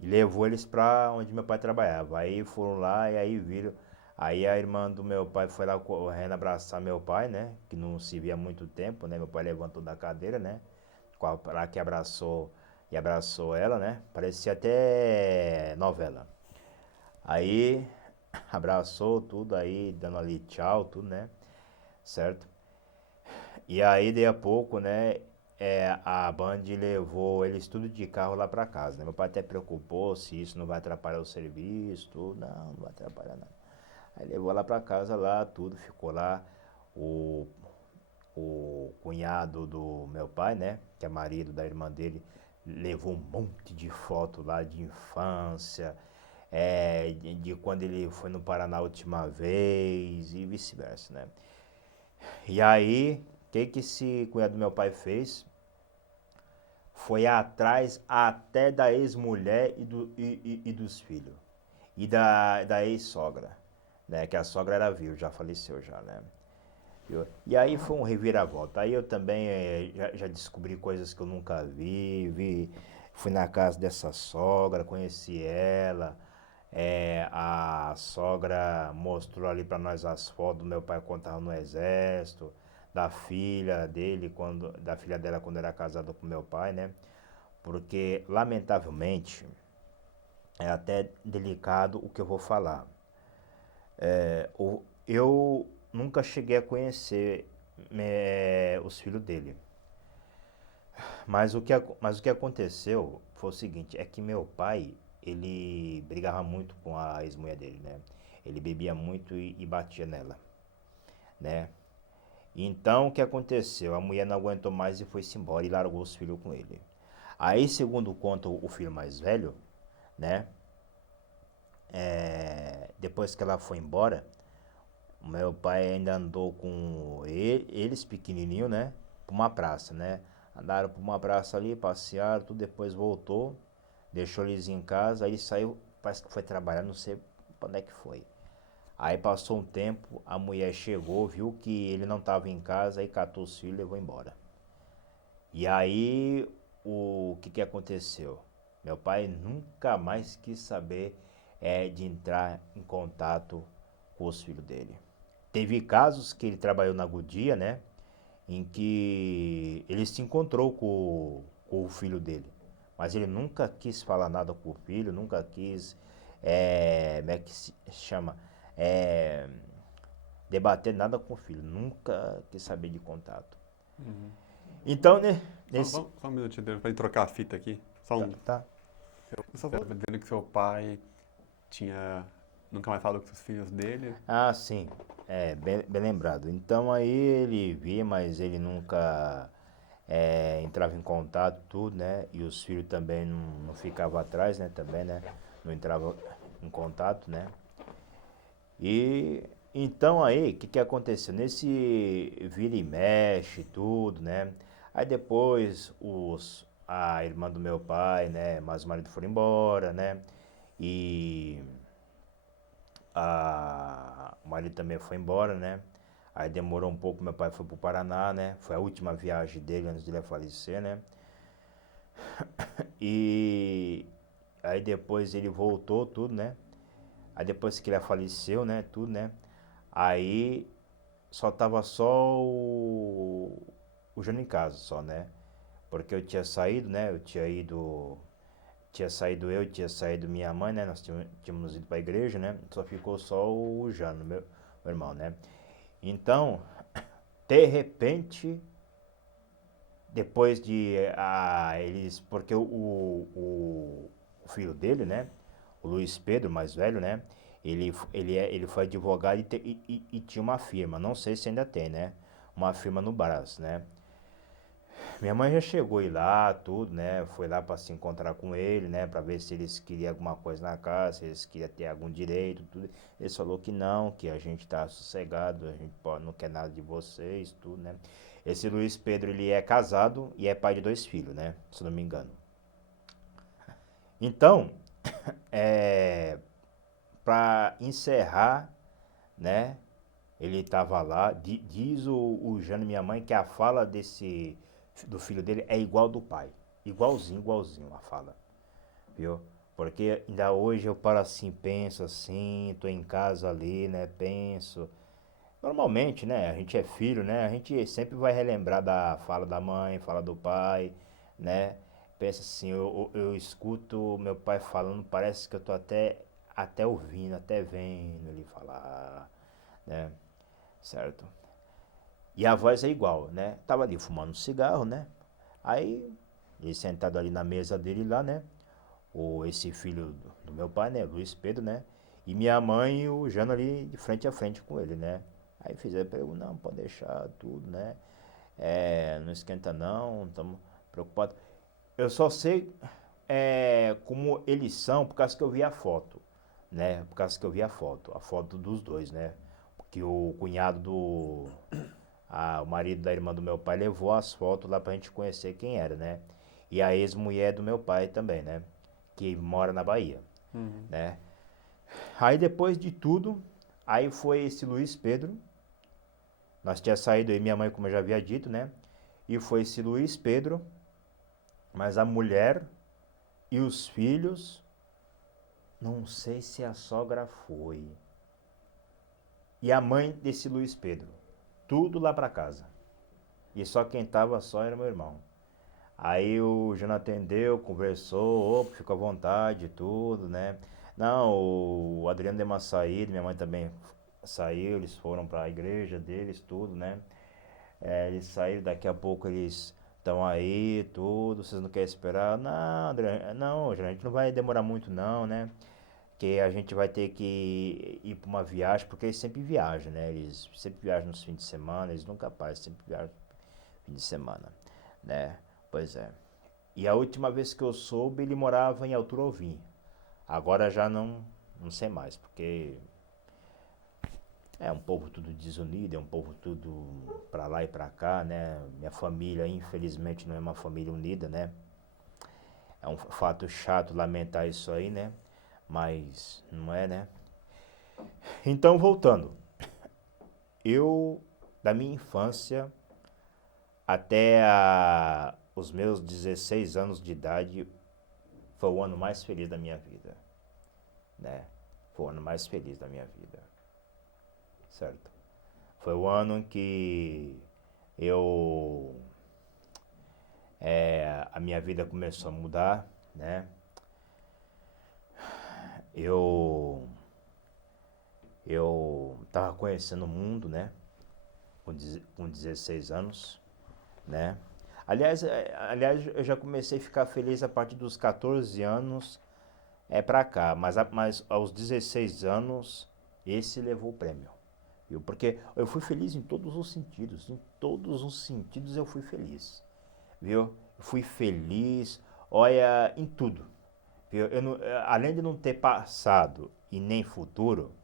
e levou eles pra onde meu pai trabalhava. Aí foram lá e aí viram. Aí a irmã do meu pai foi lá correndo abraçar meu pai, né? Que não se via há muito tempo, né? Meu pai levantou da cadeira, né? Lá que abraçou ela, né? Parecia até novela. Aí abraçou tudo aí, dando ali tchau, tudo, né? Certo? E aí, daí a pouco, né, a Band levou eles tudo de carro lá pra casa, né? Meu pai até preocupou se isso não vai atrapalhar o serviço, tudo. Não, não vai atrapalhar nada. Aí levou lá pra casa, lá, tudo, ficou lá. O, o cunhado do meu pai, né, que é marido da irmã dele, levou um monte de foto lá de infância, de quando ele foi no Paraná a última vez e vice-versa, né? E aí, o que que esse cunhado do meu pai fez? Foi atrás até da ex-mulher e dos filhos. E da ex-sogra, né? Que a sogra era viva, já faleceu já, né? Viu? E aí foi um reviravolta. Aí eu também já descobri coisas que eu nunca fui na casa dessa sogra, conheci ela. A sogra mostrou ali para nós as fotos do meu pai quando estava no exército, da filha dele, da filha dela quando era casada com meu pai, né? Porque, lamentavelmente, é até delicado o que eu vou falar. Eu nunca cheguei a conhecer os filhos dele. Mas o que aconteceu foi o seguinte, é que meu pai, ele brigava muito com a ex-mulher dele, né? Ele bebia muito e batia nela, né? Então, o que aconteceu? A mulher não aguentou mais e foi-se embora e largou os filhos com ele. Aí, segundo conta o filho mais velho, né? Depois que ela foi embora, o meu pai ainda andou com eles pequenininho, né? Pra uma praça, né? Andaram pra uma praça ali, passearam, tudo, depois voltou, deixou eles em casa, aí saiu, parece que foi trabalhar, não sei pra onde é que foi. Aí passou um tempo, a mulher chegou, viu que ele não estava em casa, aí catou os filhos e levou embora. E aí, o que que aconteceu? Meu pai nunca mais quis saber de entrar em contato com os filhos dele. Teve casos que ele trabalhou na Goodyear, né? Em que ele se encontrou com o filho dele. Mas ele nunca quis falar nada com o filho, nunca quis, como é que se chama? É, debater nada com o filho, nunca quis saber de contato. Uhum. Então, né? Só um minutinho, para trocar a fita aqui. Só Tá, um. tá. Você estava dizendo que seu pai tinha Nunca mais falou com os filhos dele? Ah, sim, bem lembrado. Então aí ele via, mas ele nunca entrava em contato, tudo, né? E os filhos também não ficavam atrás, né? Também, né? Não entrava em contato, né? E então aí, o que que aconteceu? Nesse vira e mexe, tudo, né? Aí depois a irmã do meu pai, né? Mas o marido foram embora, né? E o marido também foi embora, né? Aí demorou um pouco, meu pai foi pro Paraná, né? Foi a última viagem dele antes de ele falecer, né? E aí depois ele voltou, tudo, né? Aí depois que ele faleceu, né? Tudo, né? Aí só tava só o Jânio em casa, só, né? Porque eu tinha saído, né? Tinha saído eu, tinha saído minha mãe, né? Nós tínhamos ido para a igreja, né? Só ficou só o Jano, meu irmão, né? Então, de repente, depois de eles, porque o filho dele, né? O Luiz Pedro, mais velho, né? Ele foi advogado e tinha uma firma, não sei se ainda tem, né? Uma firma no Brás, né? Minha mãe já chegou aí lá, tudo, né? Foi lá para se encontrar com ele, né? Para ver se eles queriam alguma coisa na casa, se eles queriam ter algum direito, tudo. Ele falou que não, que a gente tá sossegado, a gente não quer nada de vocês, tudo, né? Esse Luiz Pedro, ele é casado e é pai de 2 filhos, né? Se eu não me engano. Então, é, para encerrar, né? Ele estava lá, diz o Jânio, minha mãe, que a fala do filho dele é igual do pai. Igualzinho, igualzinho a fala, viu? Porque ainda hoje eu paro assim, penso assim, tô em casa ali, né? Penso. Normalmente, né? A gente é filho, né? A gente sempre vai relembrar da fala da mãe, fala do pai, né? Pensa assim, eu escuto meu pai falando, parece que eu tô até ouvindo, até vendo ele falar, né? Certo? E a voz é igual, né? Tava ali fumando um cigarro, né? Aí, ele sentado ali na mesa dele lá, né? Esse filho do meu pai, né? Luiz Pedro, né? E minha mãe e o Jano ali de frente a frente com ele, né? Aí fizeram pergunta, não, pode deixar tudo, né? Não esquenta não, estamos preocupados. Eu só sei como eles são por causa que eu vi a foto, né? Por causa que eu vi a foto dos dois, né? Que o cunhado o marido da irmã do meu pai levou as fotos lá pra gente conhecer quem era, né? E a ex-mulher do meu pai também, né? Que mora na Bahia, Uhum. né? Aí depois de tudo, aí foi esse Luiz Pedro. Nós tinha saído aí, minha mãe, como eu já havia dito, né? E foi esse Luiz Pedro, mas a mulher e os filhos, não sei se a sogra foi. E a mãe desse Luiz Pedro, tudo lá pra casa. E só quem tava só era meu irmão. Aí o Jana atendeu, conversou, opa, ficou à vontade, tudo, né? Não, o Adriano deu uma saída, minha mãe também saiu, eles foram para a igreja deles, tudo, né? Eles saíram, daqui a pouco eles estão aí, tudo, vocês não querem esperar? Não, Adriano, não, Jana, a gente não vai demorar muito não, né? Que a gente vai ter que ir para uma viagem, porque eles sempre viajam, né? Eles sempre viajam nos fins de semana, eles nunca param, sempre viajam no fim de semana, né? Pois é. E a última vez que eu soube, ele morava em Alto Rovim. Agora já não sei mais, porque é um povo tudo desunido, é um povo tudo pra lá e pra cá, né? Minha família, infelizmente, não é uma família unida, né? É um fato chato lamentar isso aí, né? Mas não é, né? Então, voltando. Eu, da minha infância até os meus 16 anos de idade, foi o ano mais feliz da minha vida, né? Foi o ano mais feliz da minha vida, certo? Foi o ano em que eu, a minha vida começou a mudar, né? Eu, eu tava conhecendo o mundo, né? Com 16 anos, né? Aliás, eu já comecei a ficar feliz a partir dos 14 anos, é para cá, mas aos 16 anos, esse levou o prêmio, viu? Porque eu fui feliz em todos os sentidos eu fui feliz, viu? Fui feliz, olha, em tudo, viu? Além de não ter passado e nem futuro,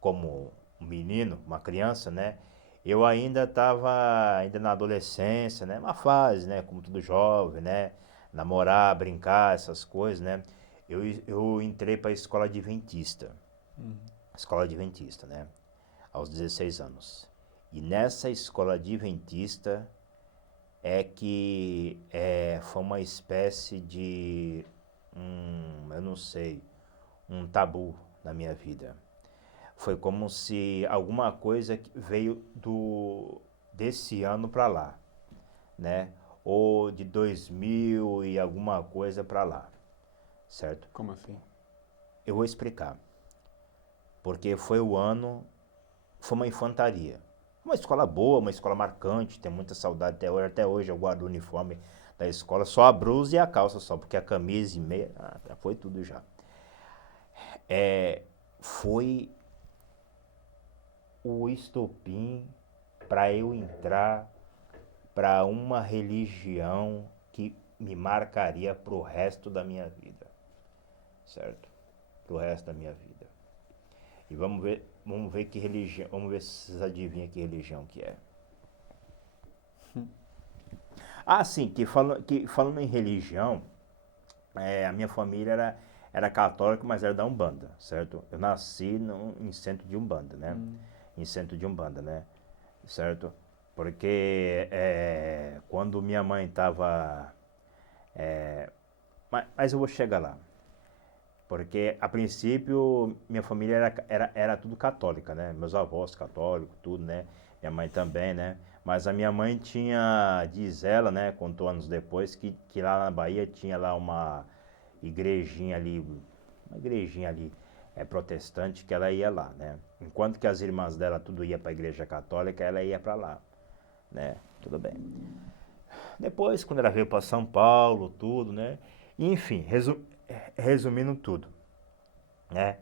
como um menino, uma criança, né? Eu ainda estava ainda na adolescência, né? Uma fase, né? Como todo jovem, né? Namorar, brincar, essas coisas, né? Eu entrei para a escola adventista, né? Aos 16 anos. E nessa escola adventista foi uma espécie de, eu não sei, um tabu na minha vida. Foi como se alguma coisa que veio desse ano para lá, né? Ou de 2000 e alguma coisa para lá, certo? Como assim? Eu vou explicar. Porque foi uma infantaria. Uma escola boa, uma escola marcante, tem muita saudade até hoje eu guardo o uniforme da escola, só a blusa e a calça só, porque a camisa e meia, já foi tudo já. Foi o estopim para eu entrar para uma religião que me marcaria pro resto da minha vida, certo? Pro resto da minha vida. E vamos ver que religião, vamos ver se vocês adivinham que religião que é. Ah, sim, que falando em religião, a minha família era católica, mas era da Umbanda, certo? Eu nasci em centro de Umbanda, né? Em centro de Umbanda, né? Certo? Porque quando minha mãe estava. Mas eu vou chegar lá. Porque a princípio minha família era tudo católica, né? Meus avós católicos, tudo, né? Minha mãe também, né? Mas a minha mãe tinha, diz ela, né? Contou anos depois que lá na Bahia tinha lá igrejinha ali, uma igrejinha ali protestante que ela ia lá, né? Enquanto que as irmãs dela tudo ia para a igreja católica, ela ia para lá, né? Tudo bem. Depois, quando ela veio para São Paulo, tudo, né? Enfim, resumindo tudo, né?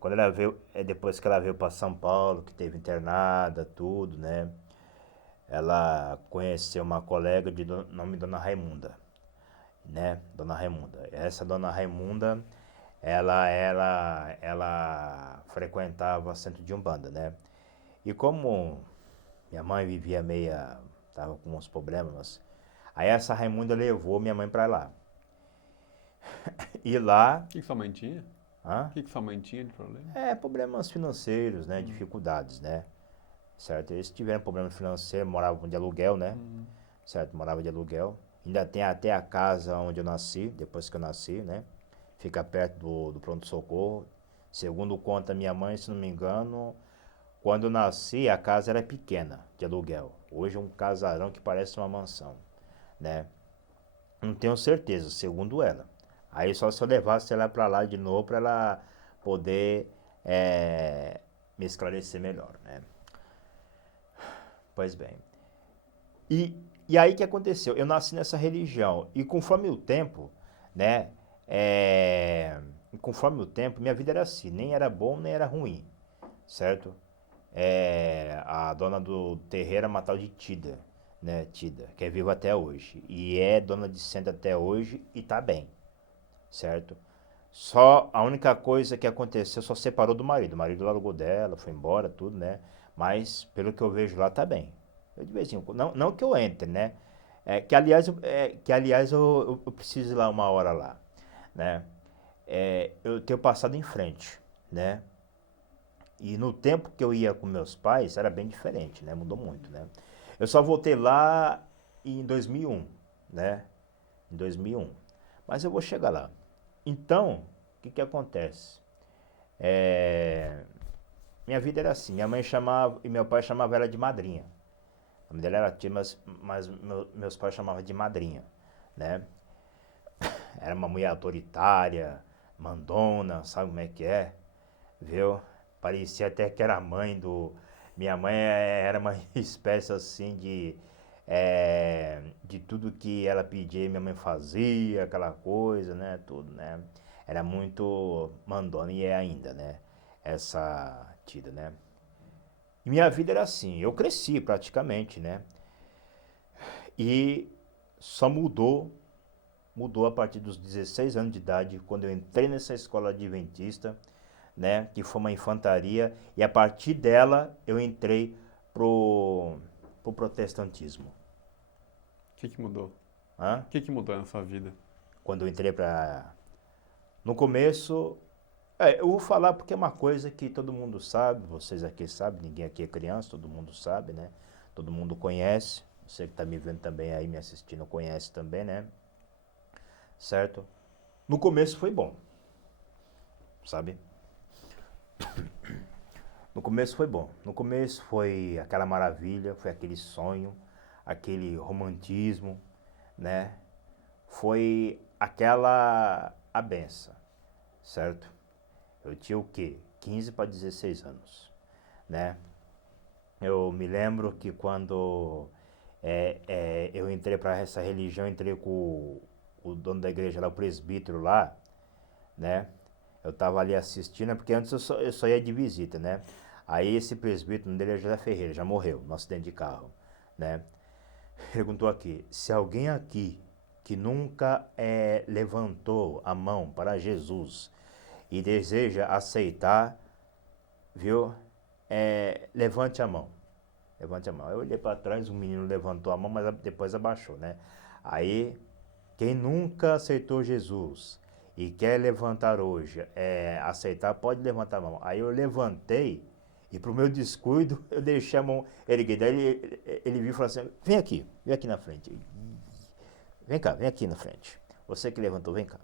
Quando ela veio, depois que ela veio para São Paulo, que teve internada, tudo, né? Ela conheceu uma colega de nome Dona Raimunda, né? Dona Raimunda. Essa Dona Raimunda, ela frequentava centro de Umbanda, né? E como minha mãe vivia tava com uns problemas, aí essa Raimunda levou minha mãe para lá. E lá, O que que sua mãe tinha? hã? O que que sua mãe tinha de problema? Problemas financeiros, né? Dificuldades, né? Certo? Eles tiveram problema financeiro, moravam de aluguel, né? Certo? Morava de aluguel. Ainda tem até a casa onde eu nasci, depois que eu nasci, né? Fica perto do pronto-socorro. Segundo conta minha mãe, se não me engano, quando eu nasci a casa era pequena, de aluguel. Hoje é um casarão que parece uma mansão, né? Não tenho certeza, segundo ela. Aí só se eu levasse ela para lá de novo para ela poder me esclarecer melhor, né? Pois bem. E aí que aconteceu? Eu nasci nessa religião e conforme o tempo, né? Conforme o tempo, minha vida era assim, nem era bom nem era ruim, certo? A dona do terreiro é uma tal de Tida, né? Tida, que é viva até hoje. E é dona de centro até hoje e tá bem, certo? Só a única coisa que aconteceu, só separou do marido. O marido largou dela, foi embora, tudo, né? Mas pelo que eu vejo lá, tá bem. Eu de vez em quando, não que eu entre, né? Que aliás eu preciso ir lá uma hora lá, né? Eu tenho passado em frente, né? E no tempo que eu ia com meus pais, era bem diferente, né? Mudou muito, né? Eu só voltei lá em 2001, né? Em 2001. Mas eu vou chegar lá. Então, o que que acontece? Minha vida era assim, minha mãe chamava e meu pai chamava ela de madrinha. O nome dela era tia, mas meus pais chamavam de madrinha, né? Era uma mulher autoritária, mandona, sabe como é que é? Viu? Parecia até que era a mãe do... Minha mãe era uma espécie assim de tudo que ela pedia, minha mãe fazia, aquela coisa, né? Tudo, né? Era muito mandona e é ainda, né? Essa tida, né? E minha vida era assim, eu cresci praticamente, né? E só mudou a partir dos 16 anos de idade, quando eu entrei nessa escola adventista, né? Que foi uma infantaria, e a partir dela eu entrei pro protestantismo. O que que mudou? Hã? O que que mudou na sua vida? Quando eu entrei para. No começo, eu vou falar porque é uma coisa que todo mundo sabe, vocês aqui sabem, ninguém aqui é criança, todo mundo sabe, né? Todo mundo conhece. Você que está me vendo também aí, me assistindo, conhece também, né? Certo? No começo foi bom, sabe? No começo foi bom. No começo foi aquela maravilha, foi aquele sonho, aquele romantismo, né? Foi aquela a benção, certo? Eu tinha o quê? 15 para 16 anos, né? Eu me lembro que quando eu entrei para essa religião, entrei com o dono da igreja lá, o presbítero lá, né? Eu tava ali assistindo, porque antes eu só ia de visita, né? Aí esse presbítero, o nome dele é José Ferreira, já morreu no acidente de carro, né? Perguntou aqui, se alguém aqui que nunca levantou a mão para Jesus e deseja aceitar, viu? Levante a mão. Levante a mão. Eu olhei para trás, o menino levantou a mão, mas depois abaixou, né? Aí, quem nunca aceitou Jesus e quer levantar hoje, aceitar, pode levantar a mão. Aí eu levantei e pro meu descuido, eu deixei a mão erguida. Aí ele viu e falou assim, vem aqui na frente. Vem cá, vem aqui na frente. Você que levantou, vem cá.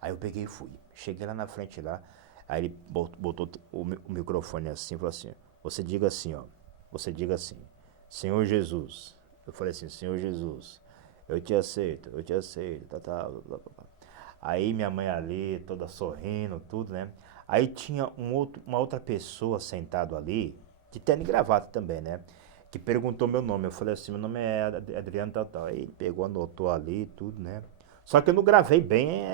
Aí eu peguei e fui. Cheguei lá na frente lá. Aí ele botou o microfone assim e falou assim: você diga assim, ó. Você diga assim: Senhor Jesus. Eu falei assim: Senhor Jesus, eu te aceito. Tá, tá, blá, blá, blá. Aí minha mãe ali, toda sorrindo, tudo, né? Aí tinha uma outra pessoa sentado ali, de terno e gravata também, né? Que perguntou meu nome. Eu falei assim: meu nome é Adriano tal, tal. Aí ele pegou, anotou ali, tudo, né? Só que eu não gravei bem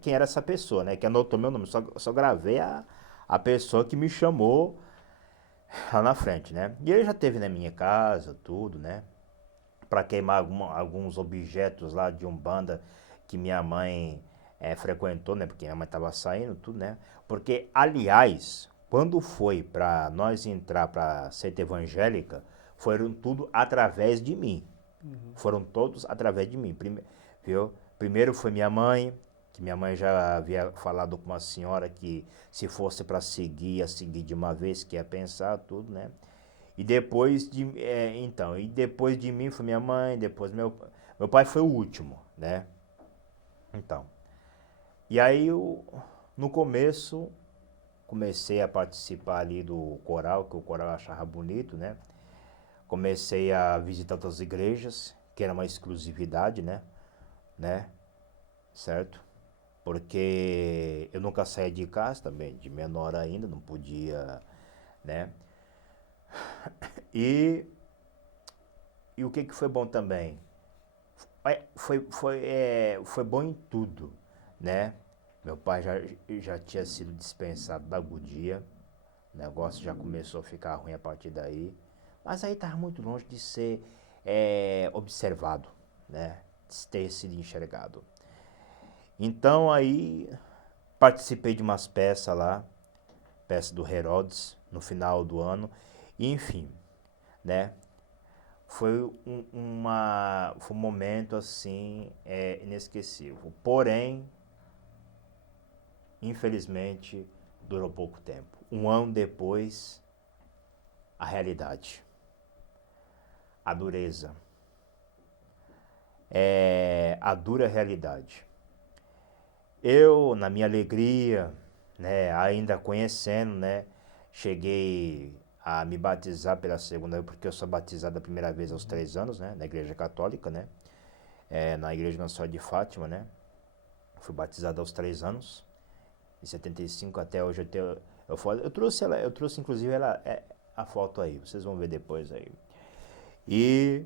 quem era essa pessoa, né? Que anotou meu nome. Só gravei a pessoa que me chamou lá na frente, né? E ele já teve na minha casa, tudo, né? Para queimar alguns objetos lá de Umbanda que minha mãe frequentou, né? Porque minha mãe estava saindo, tudo, né? Porque, aliás, quando foi para nós entrar para seita evangélica, foram tudo através de mim. Uhum. Foram todos através de mim, viu? Primeiro foi minha mãe, que minha mãe já havia falado com uma senhora que se fosse para seguir, ia seguir de uma vez, que ia pensar tudo, né? E depois e depois de mim foi minha mãe, depois meu pai foi o último, né? Então, e aí no começo comecei a participar ali do coral, que o coral eu achava bonito, né? Comecei a visitar outras igrejas, que era uma exclusividade, né? Certo? Porque eu nunca saía de casa também, de menor ainda, não podia, né? E, e o que que foi bom também? Foi bom em tudo, né? Meu pai já tinha sido dispensado da Goodyear, o negócio já começou a ficar ruim a partir daí, mas aí estava muito longe de ser observado, né? De ter sido enxergado. Então aí participei de umas peças lá, peça do Herodes, no final do ano, e enfim, né? Foi um momento assim inesquecível. Porém, infelizmente, durou pouco tempo. Um ano depois, a realidade, a dureza, a dura realidade. Eu, na minha alegria, né, ainda conhecendo, né, cheguei a me batizar pela segunda vez, porque eu sou batizado a primeira vez aos 3 anos, né, na igreja católica, né, na igreja Nossa Senhora de Fátima, né, fui batizado aos 3 anos, em 75 até hoje eu trouxe ela, eu trouxe inclusive a foto aí, vocês vão ver depois aí. E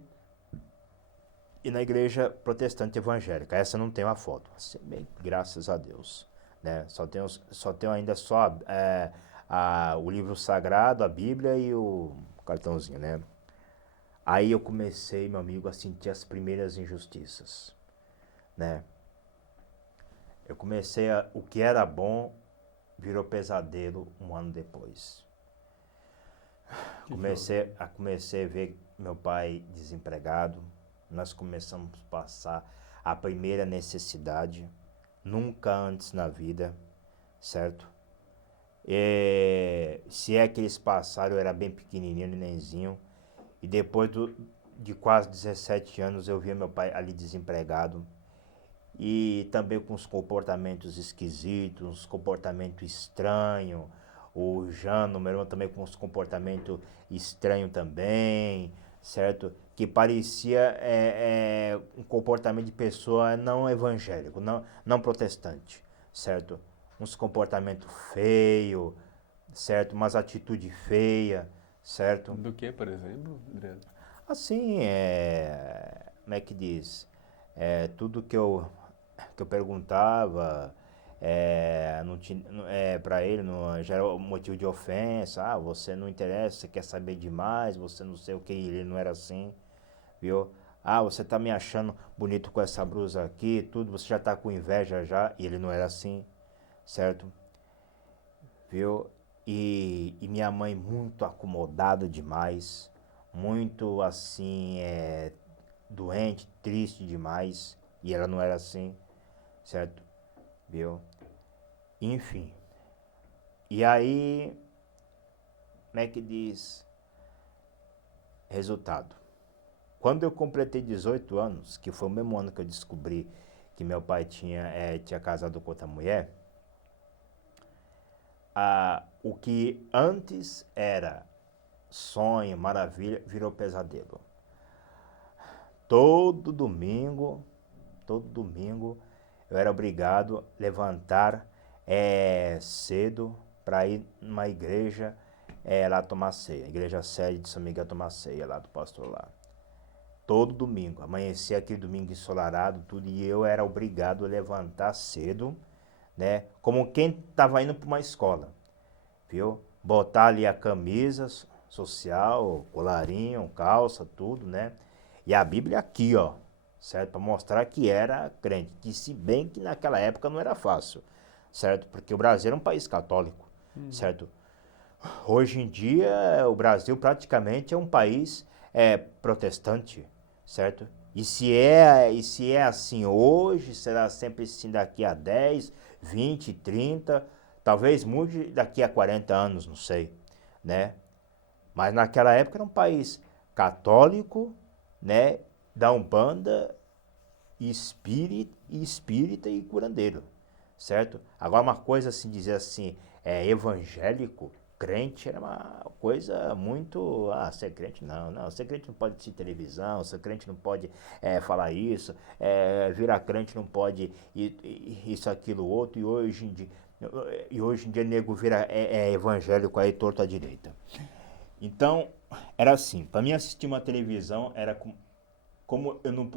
e na igreja protestante evangélica. Essa não tem uma foto. Assim, bem, graças a Deus, né? Só tenho ainda só o livro sagrado, a Bíblia e o cartãozinho, né? Aí eu comecei, meu amigo, a sentir as primeiras injustiças, né? Eu comecei o que era bom virou pesadelo um ano depois. Que houve? Comecei a ver meu pai desempregado. Nós começamos a passar a primeira necessidade, nunca antes na vida, certo? Se é que eles passaram, eu era bem pequenininho, nenenzinho. E depois de quase 17 anos, eu via meu pai ali desempregado. E também com os comportamentos esquisitos, uns comportamentos estranhos. O Jano, meu irmão, também com uns comportamentos estranhos também, certo? Que parecia um comportamento de pessoa não evangélico, não protestante, certo? Uns comportamentos feios, certo? Umas atitudes feias, certo? Do que, por exemplo, Adriano? Assim, como é que diz? Tudo que eu perguntava, não tinha, para ele não, já era motivo de ofensa. Ah, você não interessa, você quer saber demais, você não sei o que, ele não era assim, viu? Ah, você tá me achando bonito com essa blusa aqui, tudo, você já tá com inveja já, e ele não era assim, certo? Viu? E minha mãe muito acomodada demais, muito assim, doente, triste demais, e ela não era assim, certo? Viu? Enfim. E aí, como é que diz? Resultado. Quando eu completei 18 anos, que foi o mesmo ano que eu descobri que meu pai tinha casado com outra mulher, o que antes era sonho, maravilha, virou pesadelo. Todo domingo, todo domingo, eu era obrigado a levantar cedo para ir numa igreja lá tomar ceia. Igreja sede de São Miguel tomar ceia lá do pastor lá. Todo domingo. Amanhecia aquele domingo ensolarado, tudo, e eu era obrigado a levantar cedo, né? Como quem estava indo para uma escola, viu? Botar ali a camisa social, colarinho, calça, tudo, né? E a Bíblia aqui, ó, certo? Para mostrar que era crente. Que se bem que naquela época não era fácil, certo? Porque o Brasil era um país católico, certo? Hoje em dia, o Brasil praticamente é um país protestante, certo? E se é assim hoje, será sempre assim daqui a 10, 20, 30, talvez mude daqui a 40 anos, não sei, né? Mas naquela época era um país católico, né? Da Umbanda, espírita e curandeiro, certo? Agora uma coisa assim, dizer assim, evangélico, crente, era uma coisa muito, ser crente não, ser crente não pode assistir televisão, ser crente não pode falar isso, virar crente não pode isso, aquilo, outro, e hoje em dia nego vira evangélico aí torto à direita. Então, era assim, para mim assistir uma televisão era como eu não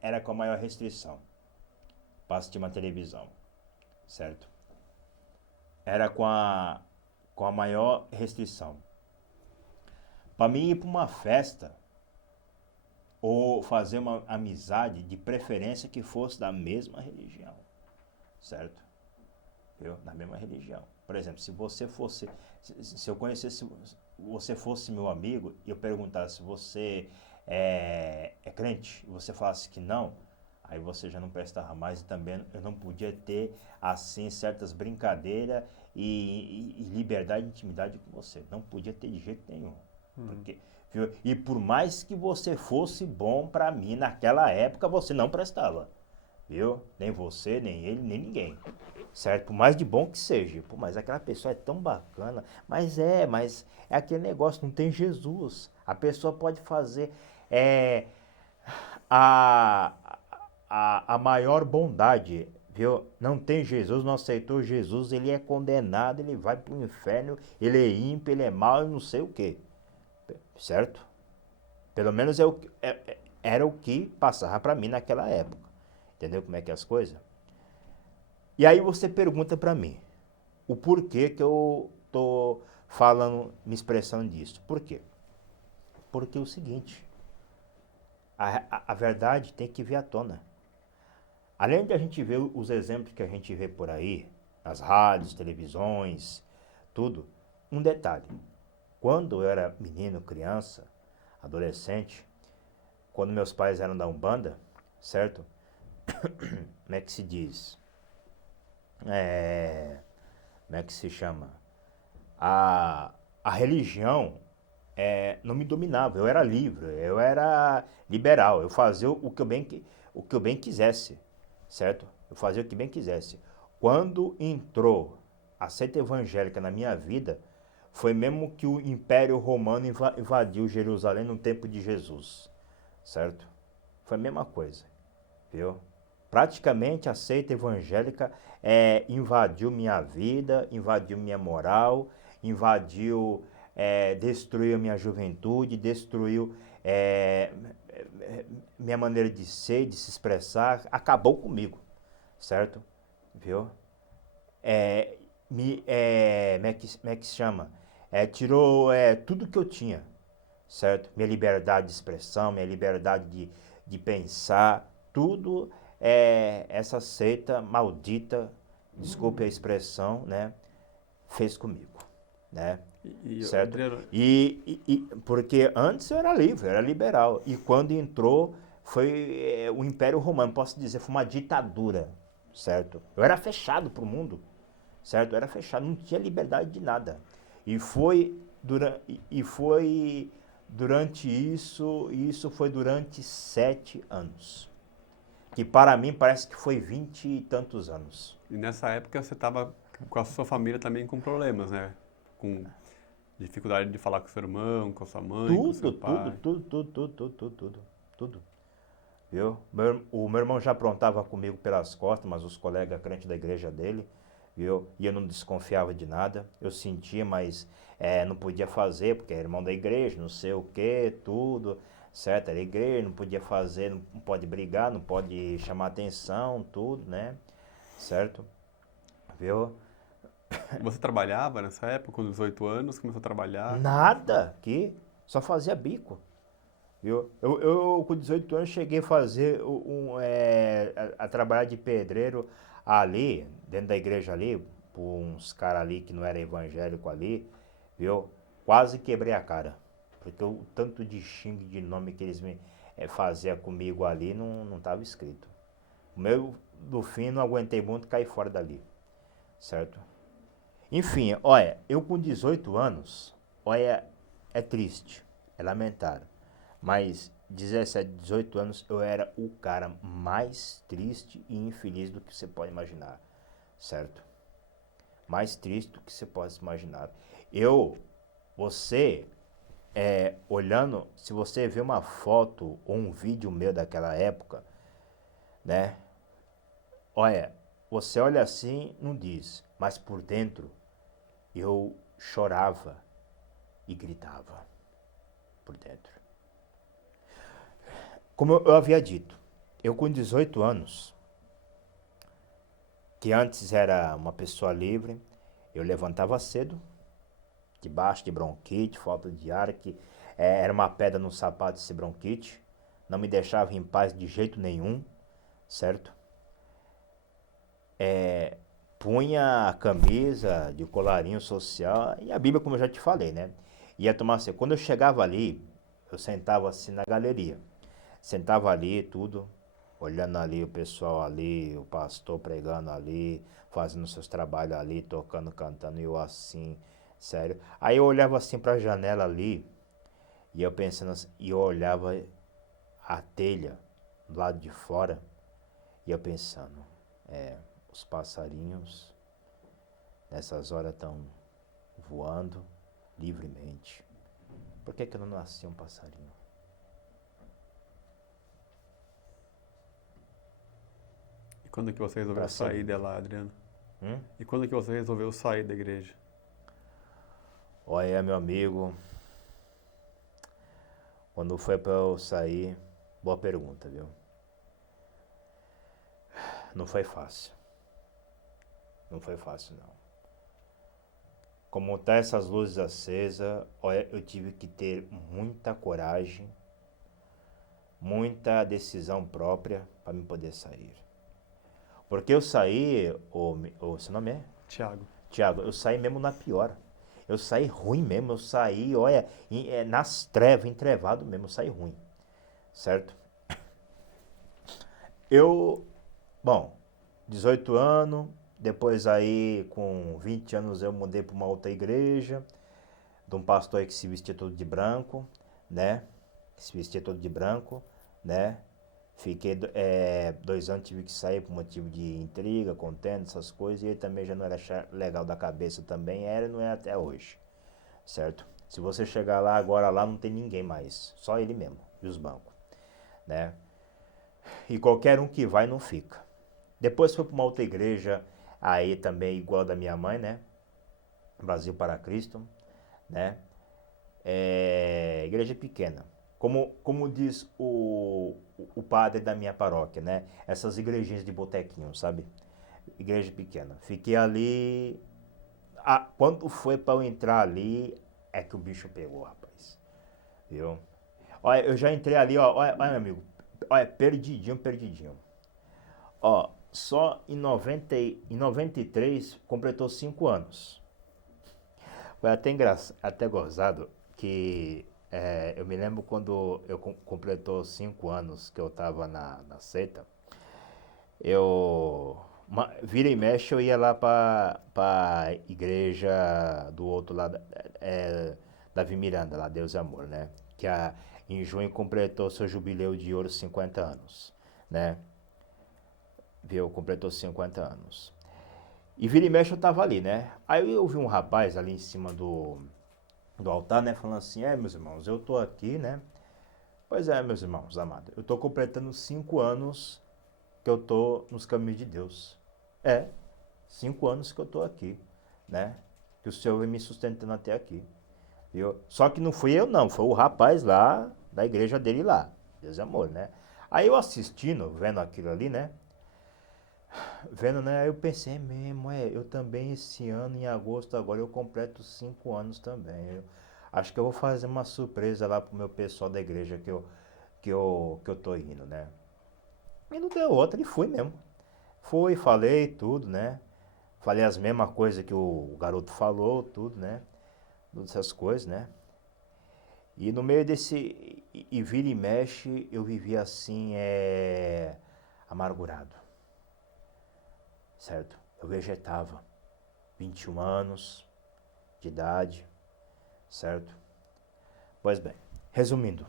era com a maior restrição para assistir uma televisão, certo? Era com a maior restrição. Para mim ir para uma festa ou fazer uma amizade, de preferência que fosse da mesma religião, certo? Viu? Da mesma religião. Por exemplo, se eu conhecesse, você fosse meu amigo e eu perguntasse, você é crente? E você falasse que não, aí você já não prestava mais, e também eu não podia ter, assim, certas brincadeiras e liberdade e intimidade com você. Não podia ter de jeito nenhum. Porque, viu? E por mais que você fosse bom para mim naquela época, você não prestava. Viu? Nem você, nem ele, nem ninguém. Certo? Por mais de bom que seja. Pô, mas aquela pessoa é tão bacana. Mas é aquele negócio, não tem Jesus. A pessoa pode fazer a, a maior bondade, viu? Não tem Jesus, não aceitou Jesus, ele é condenado, ele vai para o inferno, ele é ímpio, ele é mau, eu não sei o quê. Certo? Pelo menos era o que passava para mim naquela época. Entendeu como é que é as coisas? E aí você pergunta para mim, o porquê que eu tô falando, me expressando disso. Por quê? Porque é o seguinte, a verdade tem que vir à tona. Além de a gente ver os exemplos que a gente vê por aí, nas rádios, televisões, tudo, um detalhe. Quando eu era menino, criança, adolescente, quando meus pais eram da Umbanda, certo? Como é que se diz? Como é que se chama? A religião não me dominava, eu era livre, eu era liberal, eu fazia o que eu bem quisesse, certo? Eu fazia o que bem quisesse. Quando entrou a seita evangélica na minha vida, foi mesmo que o Império Romano invadiu Jerusalém no tempo de Jesus, certo? Foi a mesma coisa, viu? Praticamente a seita evangélica invadiu minha vida, invadiu minha moral, invadiu, destruiu a minha juventude, destruiu minha maneira de ser, de se expressar, acabou comigo, certo? Viu? Como é que se chama? Tirou tudo que eu tinha, certo? Minha liberdade de expressão, minha liberdade de pensar, tudo essa seita maldita, desculpe a expressão, né? Fez comigo, né? Certo? Adriano, Porque antes eu era livre, eu era liberal. E quando entrou, foi o Império Romano, posso dizer, foi uma ditadura, certo? Eu era fechado para o mundo, certo? Eu era fechado, não tinha liberdade de nada. E foi durante isso foi durante 7 anos. Que para mim parece que foi 20 e tantos anos. e nessa época você estava com a sua família também com problemas, né? Com dificuldade de falar com seu irmão, com a sua mãe, com seu Tudo, tudo, pai. tudo, tudo, tudo, tudo, tudo, tudo, tudo. Viu? O meu irmão já aprontava comigo pelas costas, mas os colegas crentes da igreja dele, viu? E eu não desconfiava de nada. Eu sentia, mas não podia fazer, porque era irmão da igreja, não sei o que, tudo, certo? Era igreja, não podia fazer, não pode brigar, não pode chamar atenção, tudo, né? Certo? Viu? E você trabalhava nessa época, com 18 anos, começou a trabalhar? Como é que foi? Nada, que só fazia bico. Eu, com 18 anos, cheguei a fazer a trabalhar de pedreiro ali, dentro da igreja ali, por uns caras ali que não era evangélico ali, viu? Quase quebrei a cara. Porque o tanto de xingue de nome que eles me faziam comigo ali não estava escrito. O meu, no fim, não aguentei muito e caí fora dali, certo? Enfim, olha, eu com 18 anos, olha, é triste, é lamentável. Mas 17, 18 anos eu era o cara mais triste e infeliz do que você pode imaginar, certo? Mais triste do que você pode imaginar. Você, olhando, se você vê uma foto ou um vídeo meu daquela época, né? Olha, você olha assim, não diz, mas por dentro eu chorava e gritava por dentro. Como eu havia dito, eu com 18 anos, que antes era uma pessoa livre, eu levantava cedo, debaixo de bronquite, falta de ar, que era uma pedra no sapato esse bronquite, não me deixava em paz de jeito nenhum, certo? Punha a camisa de colarinho social e a Bíblia, como eu já te falei, né? Ia tomar assim. Quando eu chegava ali, eu sentava assim na galeria. Sentava ali, tudo, olhando ali o pessoal ali, o pastor pregando ali, fazendo seus trabalhos ali, tocando, cantando, e eu assim, sério. Aí eu olhava assim para a janela ali, e eu pensando assim, e eu olhava a telha do lado de fora, e eu pensando, os passarinhos nessas horas estão voando livremente. Por que que eu não nasci um passarinho? E quando que você resolveu Para ser sair de livre. lá, Adriano? Hum? E quando que você resolveu sair da igreja? Olha, meu amigo, quando foi para eu sair, Boa pergunta, viu? Não foi fácil. Não foi fácil, não. Como tá essas luzes acesas, olha, eu tive que ter muita coragem, muita decisão própria para me poder sair. Porque eu saí, o seu nome é? Tiago. Tiago, eu saí mesmo na pior. Eu saí ruim mesmo, eu saí, olha, nas trevas, entrevado mesmo, eu saí ruim, certo? Eu, bom, 18 anos, depois aí com 20 anos eu mudei para uma outra igreja, de um pastor aí que se vestia todo de branco, né? Que se vestia todo de branco, né? Fiquei 2 anos, tive que sair por motivo de intriga, contenda, essas coisas, e ele também já não era legal da cabeça também, era e não é até hoje, certo? Se você chegar lá agora, lá não tem ninguém mais, só ele mesmo, e os bancos, né? E qualquer um que vai não fica. Depois foi para uma outra igreja, aí também igual da minha mãe, né? Brasil para Cristo, né? Igreja pequena. Como diz o padre da minha paróquia, né? Essas igrejinhas de botequinho, sabe? Igreja pequena. Fiquei ali. Quando foi para eu entrar ali, é que o bicho pegou, rapaz. Viu? Olha, eu já entrei ali, ó. Olha, meu amigo. Olha, perdidinho, perdidinho. Ó, só em 93 completou 5 anos. Foi até engraçado, até gozado que eu me lembro quando eu completou 5 anos que eu tava na seita, vira e mexe eu ia lá pra igreja do outro lado, Davi Miranda, lá Deus e Amor, né? Em junho completou seu jubileu de ouro 50 anos, né? Viu? Completou 50 anos. E vira e mexe eu tava ali, né? Aí eu vi um rapaz ali em cima do altar, né? Falando assim, meus irmãos, eu tô aqui, né? Pois é, meus irmãos amados, eu tô completando 5 anos que eu tô nos caminhos de Deus. 5 anos que eu tô aqui, né? Que o Senhor vem me sustentando até aqui, viu? Só que não fui eu não, foi o rapaz lá da igreja dele lá, Deus é amor, né? Aí eu assistindo, vendo aquilo ali, né? Vendo, né? Aí eu pensei, mesmo, eu também esse ano, em agosto, agora eu completo 5 anos também. Acho que eu vou fazer uma surpresa lá pro meu pessoal da igreja que eu tô indo, né? E não deu outra, e fui mesmo. Fui, falei tudo, né? Falei as mesmas coisas que o garoto falou, tudo, né? Todas essas coisas, né? E no meio e vira e mexe, eu vivi assim, amargurado, certo? Eu vegetava, 21 anos de idade, certo? Pois bem, resumindo,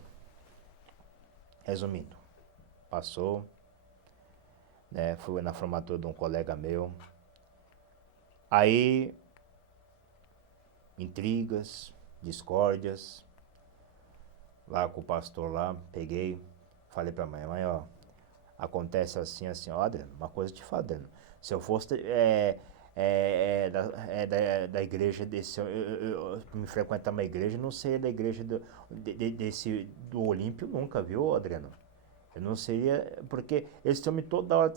passou, né? Fui na formatura de um colega meu. Aí, intrigas, discórdias, lá com o pastor lá, peguei, falei pra mãe, ó, acontece assim, assim, ó, Adriano, uma coisa te fazendo. Se eu fosse da igreja desse, me frequentar uma igreja, não seria da igreja do Olímpio nunca, viu, Adriano? Eu não seria, porque esse homem toda hora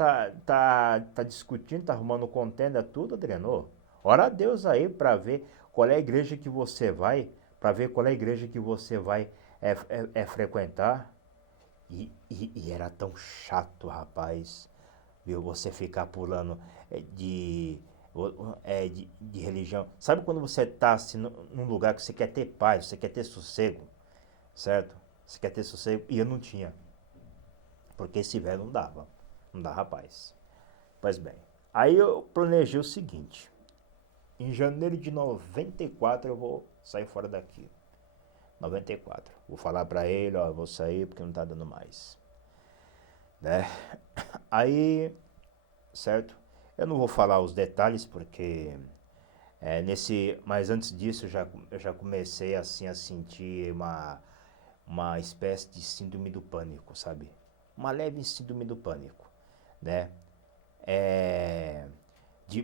tá discutindo, tá arrumando contenda, tudo, Adriano. Ô, ora a Deus aí para ver qual é a igreja que você vai, para ver qual é a igreja que você vai frequentar. E era tão chato, rapaz, viu? Você ficar pulando de religião. Sabe quando você tá assim, num lugar que você quer ter paz, você quer ter sossego, certo? Você quer ter sossego, e eu não tinha. Porque esse velho não dá, rapaz. Pois bem, aí eu planejei o seguinte, em janeiro de 94 eu vou sair fora daqui. 94. Vou falar pra ele, ó, vou sair porque não tá dando mais, né? Aí, certo? Eu não vou falar os detalhes porque mas antes disso eu já comecei assim a sentir uma espécie de síndrome do pânico, sabe? Uma leve síndrome do pânico, né?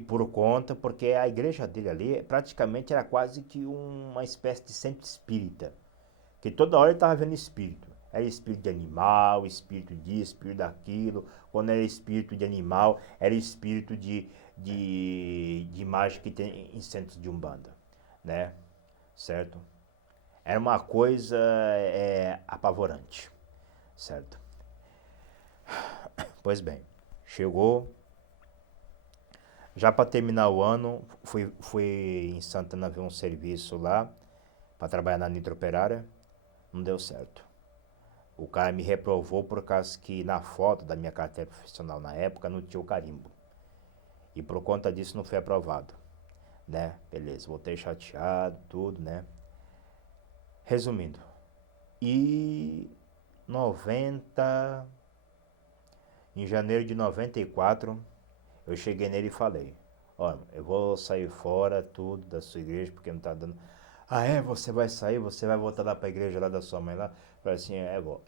Por conta, porque a igreja dele ali praticamente era quase que uma espécie de centro espírita, que toda hora ele estava vendo espírito. Era espírito de animal, espírito disso, espírito daquilo. Quando era espírito de animal, era espírito de imagem que tem em centros de Umbanda, né? Certo? Era uma coisa apavorante, certo? Pois bem, chegou, já para terminar o ano, fui em Santana ver um serviço lá, para trabalhar na nitroperária, não deu certo. O cara me reprovou por causa que na foto da minha carteira profissional na época não tinha o carimbo. E por conta disso não foi aprovado, né? Beleza, voltei chateado, tudo, né? Resumindo, e 90, em janeiro de 94, eu cheguei nele e falei, ó, eu vou sair fora, tudo, da sua igreja, porque não tá dando. Ah, é? Você vai sair, você vai voltar lá para a igreja lá da sua mãe lá? Eu falei assim, vou.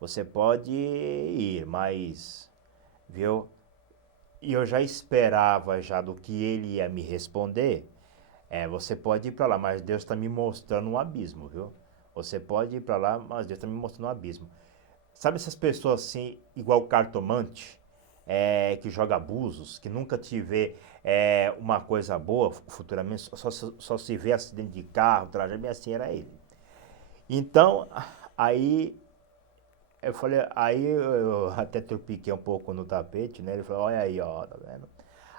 Você pode ir, mas, viu? E eu já esperava já do que ele ia me responder. Você pode ir para lá, mas Deus está me mostrando um abismo, viu? Você pode ir para lá, mas Deus está me mostrando um abismo. Sabe essas pessoas assim, igual cartomante, que joga abusos, que nunca te vê uma coisa boa futuramente, só se vê acidente de carro, tragédia, assim era ele. Então, aí eu falei, aí eu até tropiquei um pouco no tapete, né? Ele falou, olha aí, ó, tá vendo?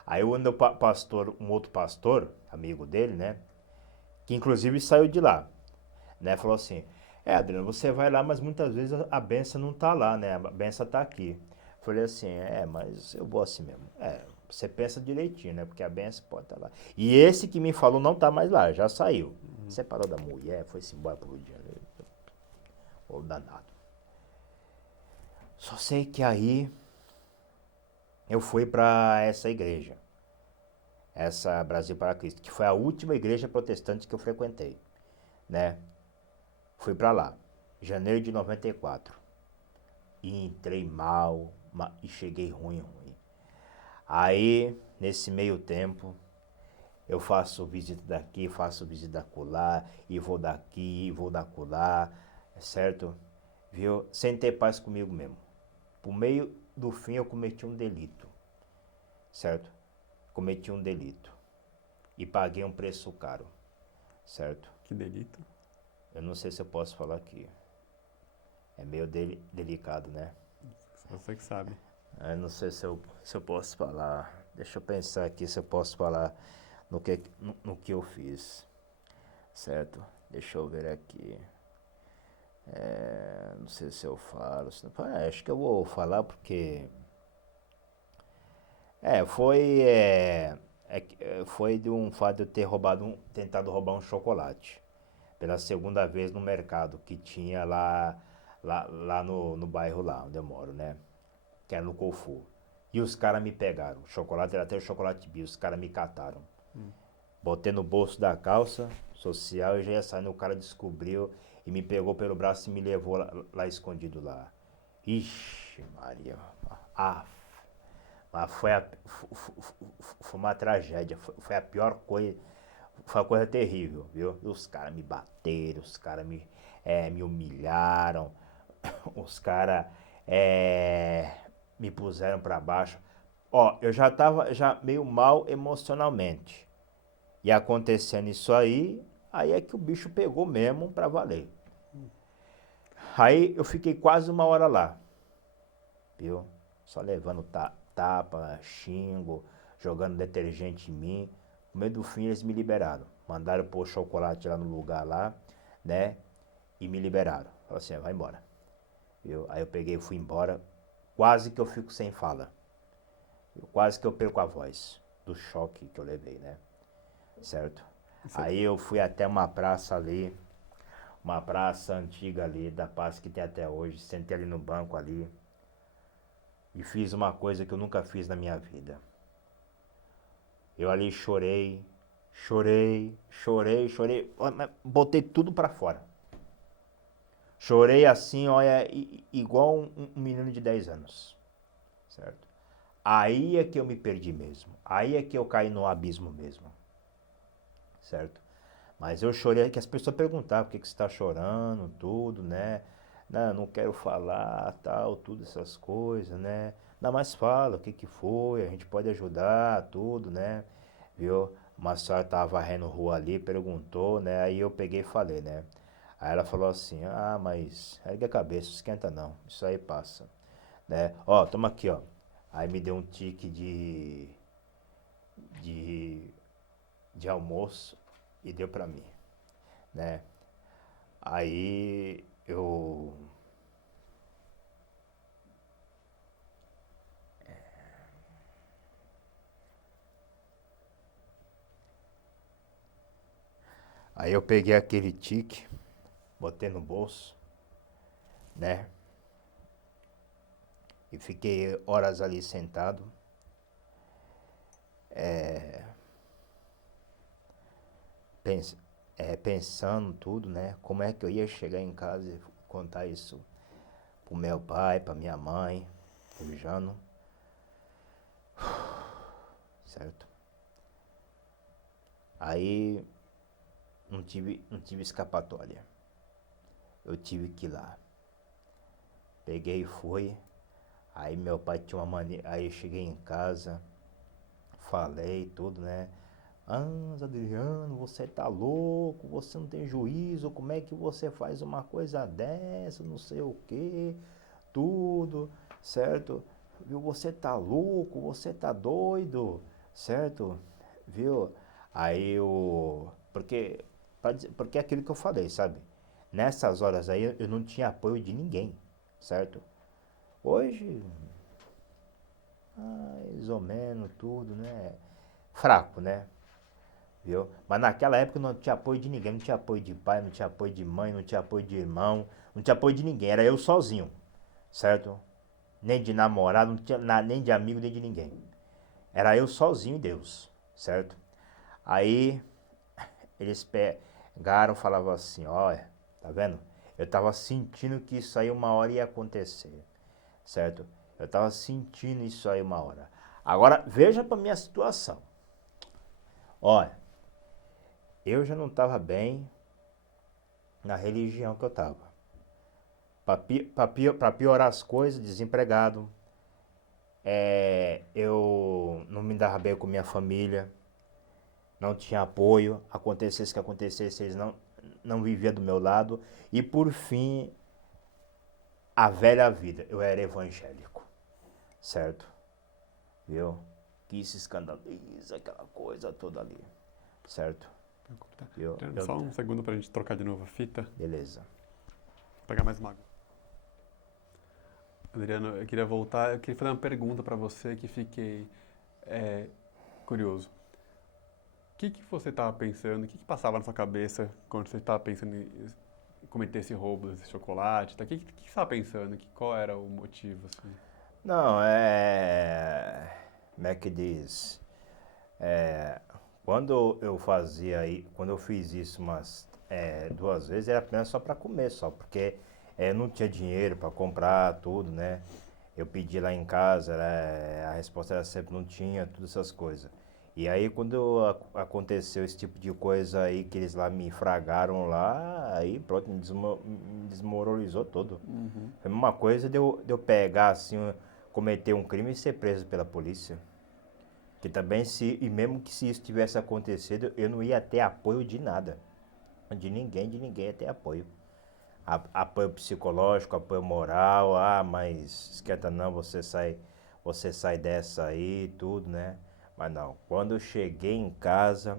Aí o pastor, um outro pastor, amigo dele, né? Que inclusive saiu de lá, né? Falou assim, Adriano, você vai lá, mas muitas vezes a benção não tá lá, né? A benção tá aqui. Falei assim, mas eu vou assim mesmo. Você pensa direitinho, né? Porque a benção pode estar lá. E esse que me falou não tá mais lá, já saiu. Separou da mulher, foi-se embora pro Rio de Janeiro. Ô, danado. Só sei que aí eu fui para essa igreja, essa Brasil para Cristo, que foi a última igreja protestante que eu frequentei, né? Fui para lá, janeiro de 94. E entrei mal, e cheguei ruim. Aí, nesse meio tempo, eu faço visita daqui, faço visita acolá, e vou daqui, e vou da acolá, certo? Viu? Sem ter paz comigo mesmo. Por meio do fim, eu cometi um delito, certo? Cometi um delito. E paguei um preço caro, certo? Que delito. Eu não sei se eu posso falar aqui. É meio delicado, né? Você que sabe. Eu não sei se eu posso falar. Deixa eu pensar aqui se eu posso falar no que eu fiz. Certo? Deixa eu ver aqui. Não sei se eu falo. Acho que eu vou falar porque. Foi de um fato de eu ter tentado roubar um chocolate. Pela segunda vez no mercado que tinha lá no bairro lá onde eu moro, né? Que era no Cofu. E os caras me pegaram. O chocolate era até o chocolate bio. Os caras me cataram. Botei no bolso da calça social e já ia saindo. O cara descobriu e me pegou pelo braço e me levou lá escondido lá. Ixi, Maria. Mas foi uma tragédia. Foi a pior coisa. Foi uma coisa terrível, viu? E os caras me bateram, os caras me humilharam. Os caras me puseram para baixo. Ó, eu já tava meio mal emocionalmente. E acontecendo isso aí é que o bicho pegou mesmo pra valer. Aí eu fiquei quase uma hora lá, viu? Só levando tapa, xingo, jogando detergente em mim. No meio do fim eles me liberaram. Mandaram pôr chocolate lá no lugar lá, né? E me liberaram. Falaram assim, vai embora. Viu? Aí eu peguei e fui embora. Quase que eu fico sem fala. Quase que eu perco a voz do choque que eu levei, né? Certo? Aí eu fui até uma praça ali, uma praça antiga ali, da paz que tem até hoje. Sentei ali no banco ali e fiz uma coisa que eu nunca fiz na minha vida. Eu ali chorei, botei tudo pra fora. Chorei assim, olha, igual um menino de 10 anos, certo? Aí é que eu me perdi mesmo, aí é que eu caí no abismo mesmo, certo? Mas eu chorei, que as pessoas perguntavam por que você está chorando, tudo, né? Não, não quero falar, tal, tudo essas coisas, né? Não, mas fala, o que que foi? A gente pode ajudar, tudo, né? Viu? Uma senhora tava varrendo rua ali, perguntou, né? Aí eu peguei e falei, né? Aí ela falou assim, ah, mas ergue a cabeça, não esquenta não, isso aí passa, né? Ó, toma aqui, ó. Aí me deu um tique de, de almoço e deu pra mim, né? Aí eu Aí eu peguei aquele tique, botei no bolso, né? E fiquei horas ali sentado, eh, pens pensando tudo, né? Como é que eu ia chegar em casa e contar isso pro meu pai, pra minha mãe, pro Jano, certo? Aí não tive escapatória. Eu tive que ir lá. Peguei e fui. Aí meu pai tinha uma mania. Aí eu cheguei em casa, falei tudo, né? Ah, Adriano, você tá louco, você não tem juízo, como é que você faz uma coisa dessa, não sei o quê, tudo, certo? Viu, você tá louco, você tá doido, certo? Viu? Aí eu, porque é aquilo que eu falei, sabe? Nessas horas aí eu não tinha apoio de ninguém, certo? Hoje, mais ou menos tudo, né? Fraco, né? Viu? Mas naquela época não tinha apoio de ninguém, não tinha apoio de pai, não tinha apoio de mãe, não tinha apoio de irmão, não tinha apoio de ninguém, era eu sozinho, certo? Nem de namorado, não tinha nem de amigo, nem de ninguém. Era eu sozinho e Deus, certo? Aí eles pegaram, falavam assim, olha, tá vendo? Eu tava sentindo que isso aí uma hora ia acontecer, certo? Eu tava sentindo isso aí uma hora. Agora, veja pra minha situação. Olha, eu já não tava bem na religião que eu tava. Para piorar as coisas, desempregado, eu não me dava bem com minha família, não tinha apoio, acontecesse o que acontecesse, eles não viviam do meu lado, e por fim, a velha vida, eu era evangélico, certo? Viu? Que isso escandaliza aquela coisa toda ali, certo? Viu? Adriano, só um segundo pra gente trocar de novo a fita. Beleza. Vou pegar mais uma água. Adriano, eu queria voltar, eu queria fazer uma pergunta para você que fiquei curioso. O que que você estava pensando, o que que passava na sua cabeça quando você estava pensando em cometer esse roubo desse chocolate? Tá? O que você estava pensando? Qual era o motivo? Assim? Não, como é que diz? É, quando eu fiz isso umas duas vezes, era apenas só para comer, só, porque eu não tinha dinheiro para comprar tudo, né? Eu pedi lá em casa, a resposta era sempre não tinha, todas essas coisas. E aí quando aconteceu esse tipo de coisa aí, que eles lá me fragaram lá, aí pronto, me desmoralizou todo. Uhum. Foi a mesma coisa de eu pegar assim, cometer um crime e ser preso pela polícia. Que também e mesmo que se isso tivesse acontecido, eu não ia ter apoio de nada. De ninguém ia ter apoio. Apoio psicológico, apoio moral, mas esquenta não, você sai dessa aí, tudo, né? Mas não, quando eu cheguei em casa,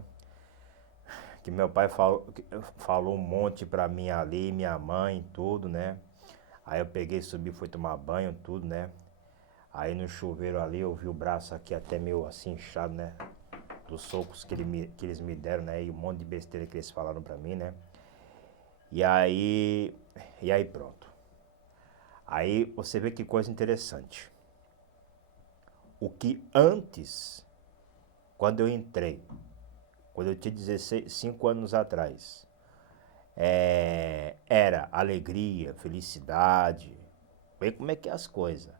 que meu pai falou um monte pra mim ali, minha mãe, tudo, né? Aí eu peguei, subi, fui tomar banho, tudo, né? Aí no chuveiro ali eu vi o braço aqui até meio assim inchado, né? Dos socos que eles me deram, né? E um monte de besteira que eles falaram pra mim, né? E aí, e aí pronto. Aí você vê que coisa interessante. O que antes, quando eu entrei, quando eu tinha 16, 5 anos atrás, era alegria, felicidade, vê como é que é as coisas,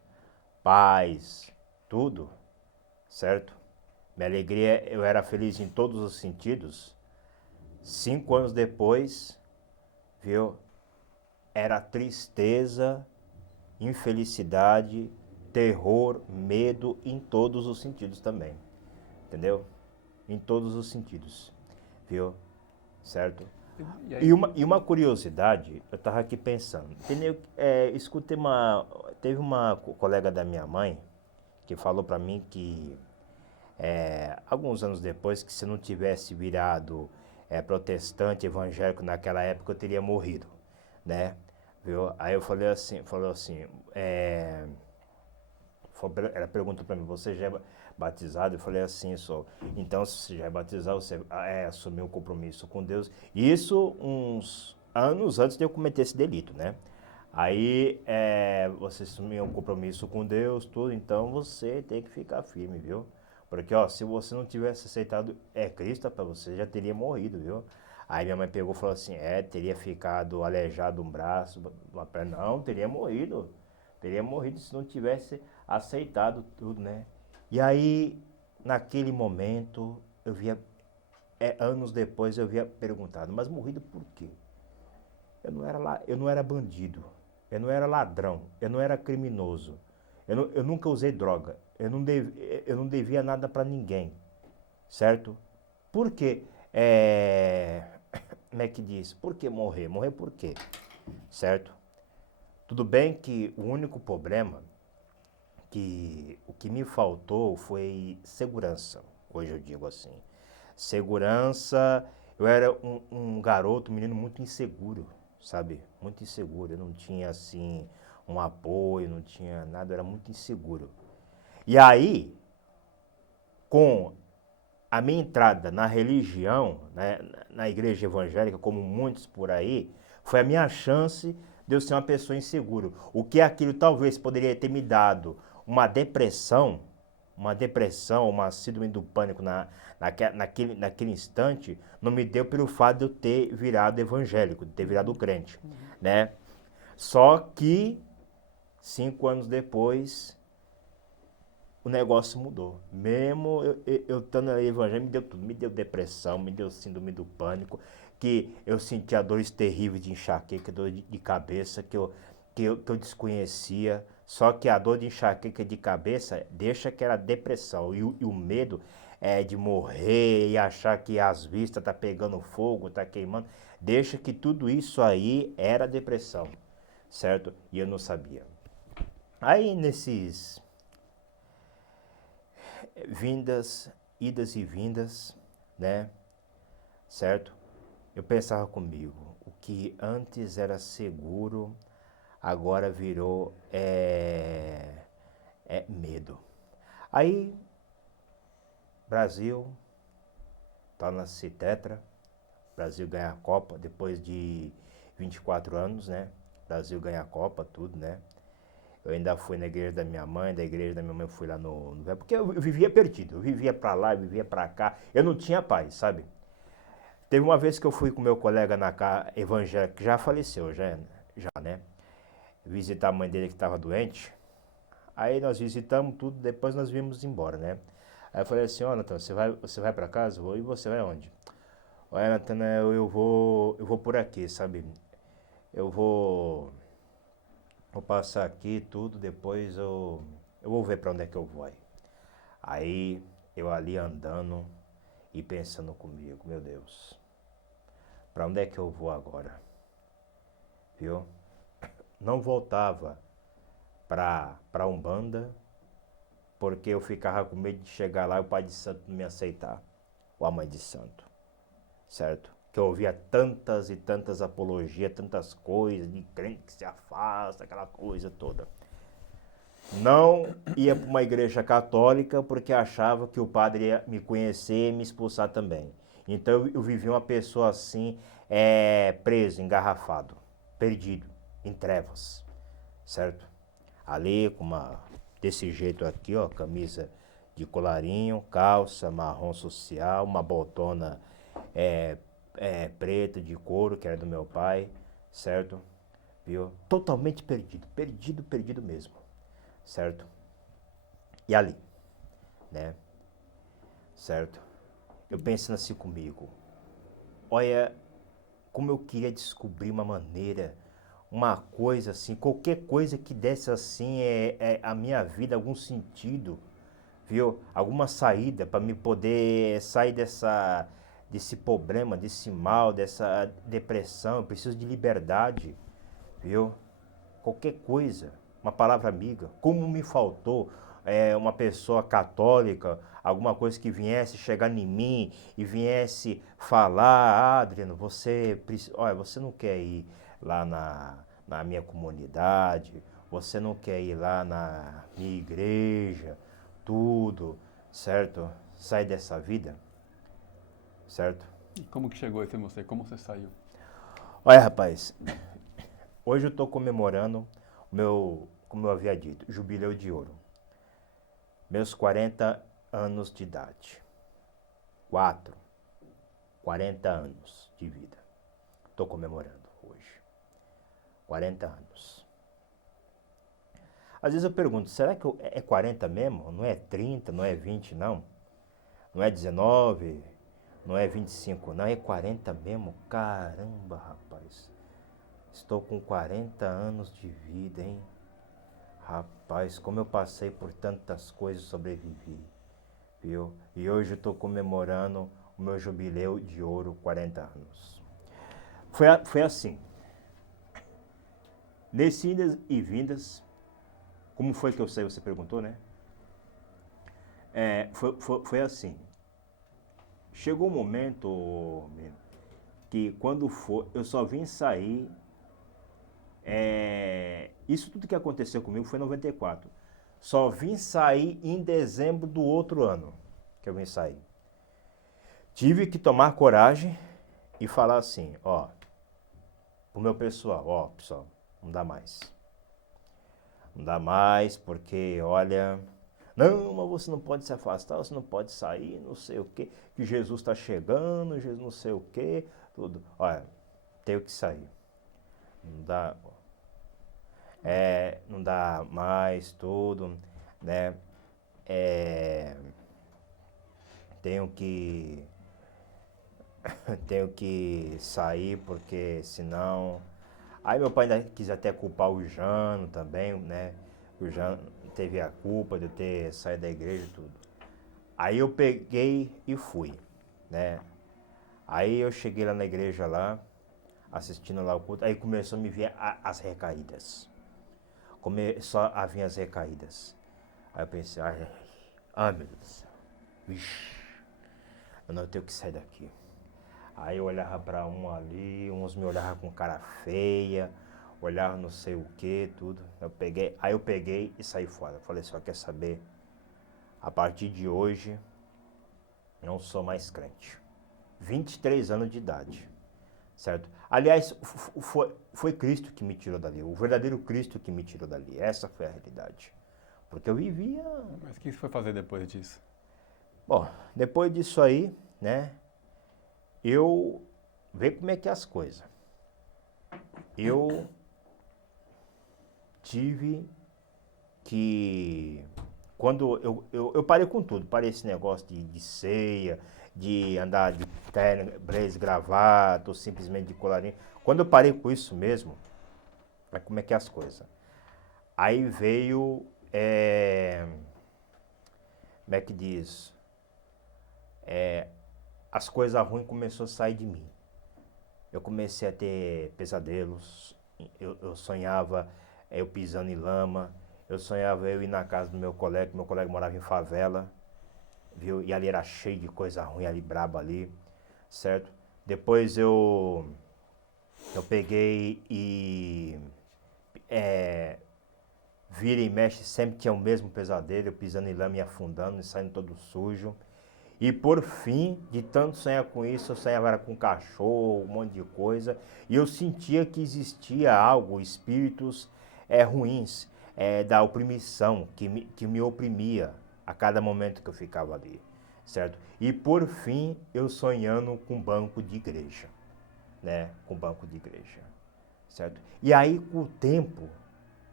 paz, tudo, certo? Minha alegria, eu era feliz em todos os sentidos. 5 anos depois, viu? era tristeza, infelicidade, terror, medo em todos os sentidos também. Entendeu? Em todos os sentidos. Viu? Certo? E E aí, uma curiosidade, eu estava aqui pensando. Entendeu? Escutei teve uma colega da minha mãe que falou para mim que alguns anos depois, que se não tivesse virado protestante, evangélico naquela época, eu teria morrido, né? Viu? Aí eu falei assim, falou assim, ela perguntou para mim, você já é batizado? Eu falei assim, sou. Então, se você já é batizado, você assumiu um compromisso com Deus. Isso uns anos antes de eu cometer esse delito, né? Aí, você assumiu um compromisso com Deus, tudo, então você tem que ficar firme, viu? Porque, ó, se você não tivesse aceitado Cristo, para você já teria morrido, viu? Aí minha mãe pegou e falou assim, teria ficado aleijado um braço, uma perna. Não, teria morrido. Teria morrido se não tivesse aceitado tudo, né? E aí, naquele momento, anos depois, eu havia perguntado, mas morrido por quê? Eu não era bandido, eu não era ladrão, eu não era criminoso, eu nunca usei droga, eu não devia nada para ninguém, certo? Por quê? Como é que diz? Por que morrer? Morrer por quê? Certo? Tudo bem que o único problema que o que me faltou foi segurança, hoje eu digo assim. Segurança, eu era um garoto, um menino muito inseguro, sabe? Muito inseguro, eu não tinha assim um apoio, não tinha nada, eu era muito inseguro. E aí, com a minha entrada na religião, né, na igreja evangélica, como muitos por aí, foi a minha chance de eu ser uma pessoa insegura. O que aquilo talvez poderia ter me dado uma depressão, uma síndrome do pânico naquele instante, não me deu pelo fato de eu ter virado evangélico, de ter virado crente, né? Só que 5 anos depois o negócio mudou. Mesmo eu estando na evangelho, me deu tudo. Me deu depressão, me deu síndrome do pânico, que eu sentia dores terríveis de enxaqueca, dor de cabeça, que eu desconhecia. Só que a dor de enxaqueca de cabeça deixa que era depressão. E o medo de morrer e achar que as vistas tá pegando fogo, tá queimando, deixa que tudo isso aí era depressão, certo? E eu não sabia. Aí nesses idas e vindas, né? Certo? Eu pensava comigo, o que antes era seguro, agora virou medo. Aí, Brasil, torna-se tetra, Brasil ganha a Copa depois de 24 anos, né? Brasil ganha a Copa, tudo, né? Eu ainda fui na igreja da minha mãe, da igreja da minha mãe eu fui lá porque eu vivia perdido, eu vivia pra lá, eu vivia pra cá, eu não tinha paz, sabe? Teve uma vez que eu fui com meu colega evangélico, que já faleceu, já, né? Visitar a mãe dele que estava doente. Aí nós visitamos tudo, depois nós viemos embora, né? Aí eu falei assim, ó, Natan, você vai pra casa? Vou. E você vai onde? Olha, Natan, eu vou por aqui, sabe? Eu vou passar aqui tudo, depois eu vou ver para onde é que eu vou aí. Aí eu ali andando e pensando comigo, meu Deus, para onde é que eu vou agora? Viu? Não voltava para Umbanda, porque eu ficava com medo de chegar lá e o pai de santo não me aceitar, ou a mãe de santo, certo? Que eu ouvia tantas e tantas apologias, tantas coisas, de crente que se afasta, aquela coisa toda. Não ia para uma igreja católica porque achava que o padre ia me conhecer e me expulsar também. Então eu vivi uma pessoa assim, preso, engarrafado, perdido, em trevas, certo? Ali desse jeito aqui, ó, camisa de colarinho, calça marrom social, uma botona preta de couro, que era do meu pai, certo? Viu? Totalmente perdido, perdido, perdido mesmo, certo? E ali, né? Certo? Eu pensando assim comigo, olha como eu queria descobrir uma maneira, uma coisa assim, qualquer coisa que desse assim a minha vida algum sentido, viu? Alguma saída para me poder sair desse problema, desse mal, dessa depressão. Eu preciso de liberdade, viu? Qualquer coisa, uma palavra amiga. Como me faltou uma pessoa católica, alguma coisa que viesse chegar em mim e viesse falar, Adriano, olha, você não quer ir lá na minha comunidade, você não quer ir lá na minha igreja, tudo, certo? Sai dessa vida, certo? E como que chegou isso em você? Como você saiu? Olha, rapaz, hoje eu estou comemorando como eu havia dito, jubileu de ouro. Meus 40 anos de idade. 40 anos de vida. Estou comemorando hoje. 40 anos. Às vezes eu pergunto, será que é 40 mesmo? Não é 30, não é 20, não? Não é 19, não é 25, não, é 40 mesmo? Caramba, rapaz. Estou com 40 anos de vida, hein? Rapaz, como eu passei por tantas coisas e sobrevivi, viu? E hoje eu estou comemorando o meu jubileu de ouro, 40 anos. Foi assim. Nesse idas e vindas, como foi que eu sei? Você perguntou, né? Foi assim. Chegou um momento que quando for, eu só vim sair. Isso tudo que aconteceu comigo foi em 94. Só vim sair em dezembro do outro ano que eu vim sair. Tive que tomar coragem e falar assim, ó, pro meu pessoal, ó, pessoal, não dá mais. Não dá mais porque, olha, não, mas você não pode se afastar, você não pode sair, não sei o quê, que Jesus está chegando, Jesus não sei o quê, tudo. Olha, tenho que sair. Não dá, não dá mais tudo, né? Tenho que tenho que sair porque senão. Aí meu pai ainda quis até culpar o Jano também, né? O Jano teve a culpa de eu ter saído da igreja e tudo. Aí eu peguei e fui, né? Aí eu cheguei lá na igreja lá, assistindo lá o culto, aí começou a me vir as recaídas. Começou a vir as recaídas. Aí eu pensei, ai meu Deus do céu, vixe, eu não tenho que sair daqui. Aí eu olhava para um ali, uns me olhavam com cara feia, olhava não sei o que, tudo. Aí eu peguei e saí fora. Falei, só quer saber? A partir de hoje, não sou mais crente. 23 anos de idade, certo? Aliás, foi Cristo que me tirou dali, o verdadeiro Cristo que me tirou dali. Essa foi a realidade. Porque eu vivia... Mas o que você foi fazer depois disso? Bom, depois disso aí, né? Eu vejo como é que é as coisas. Eu tive que... Quando eu parei com tudo, parei esse negócio de ceia, de andar de terno, blazer, gravata, ou simplesmente de colarinho. Quando eu parei com isso mesmo, é como é que é as coisas. Aí veio, como é que diz? As coisas ruins começaram a sair de mim. Eu comecei a ter pesadelos, eu sonhava eu pisando em lama, eu sonhava eu ir na casa do meu colega morava em favela, viu? E ali era cheio de coisa ruim ali, braba ali, certo? Depois eu peguei e vira e mexe, sempre tinha o mesmo pesadelo, eu pisando em lama e afundando e saindo todo sujo. E por fim, de tanto sonhar com isso, eu sonhava era com cachorro, um monte de coisa. E eu sentia que existia algo, espíritos ruins, da oprimição, que me oprimia a cada momento que eu ficava ali, certo? E por fim, eu sonhando com banco de igreja, né? Com banco de igreja, certo? E aí, com o tempo,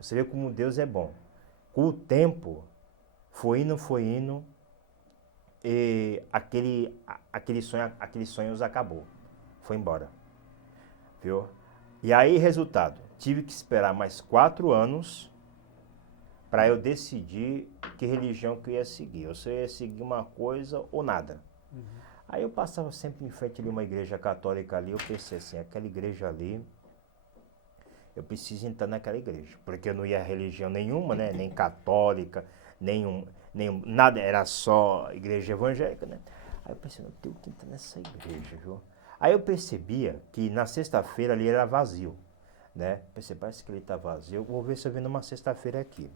você vê como Deus é bom. Com o tempo, foi indo, e aquele sonho acabou, foi embora, viu? E aí, resultado, tive que esperar mais 4 anos para eu decidir que religião que eu ia seguir. Eu só ia seguir uma coisa ou nada. Aí eu passava sempre em frente ali uma igreja católica ali, eu pensei assim, aquela igreja ali, eu preciso entrar naquela igreja, porque eu não ia religião nenhuma, né? Nem católica, nada, era só igreja evangélica, né? Aí eu pensei, eu tenho que entrar nessa igreja, viu? Aí eu percebia que na sexta-feira ali era vazio, né? Pensei, parece que ele tá vazio, eu vou ver se eu venho numa sexta-feira aqui.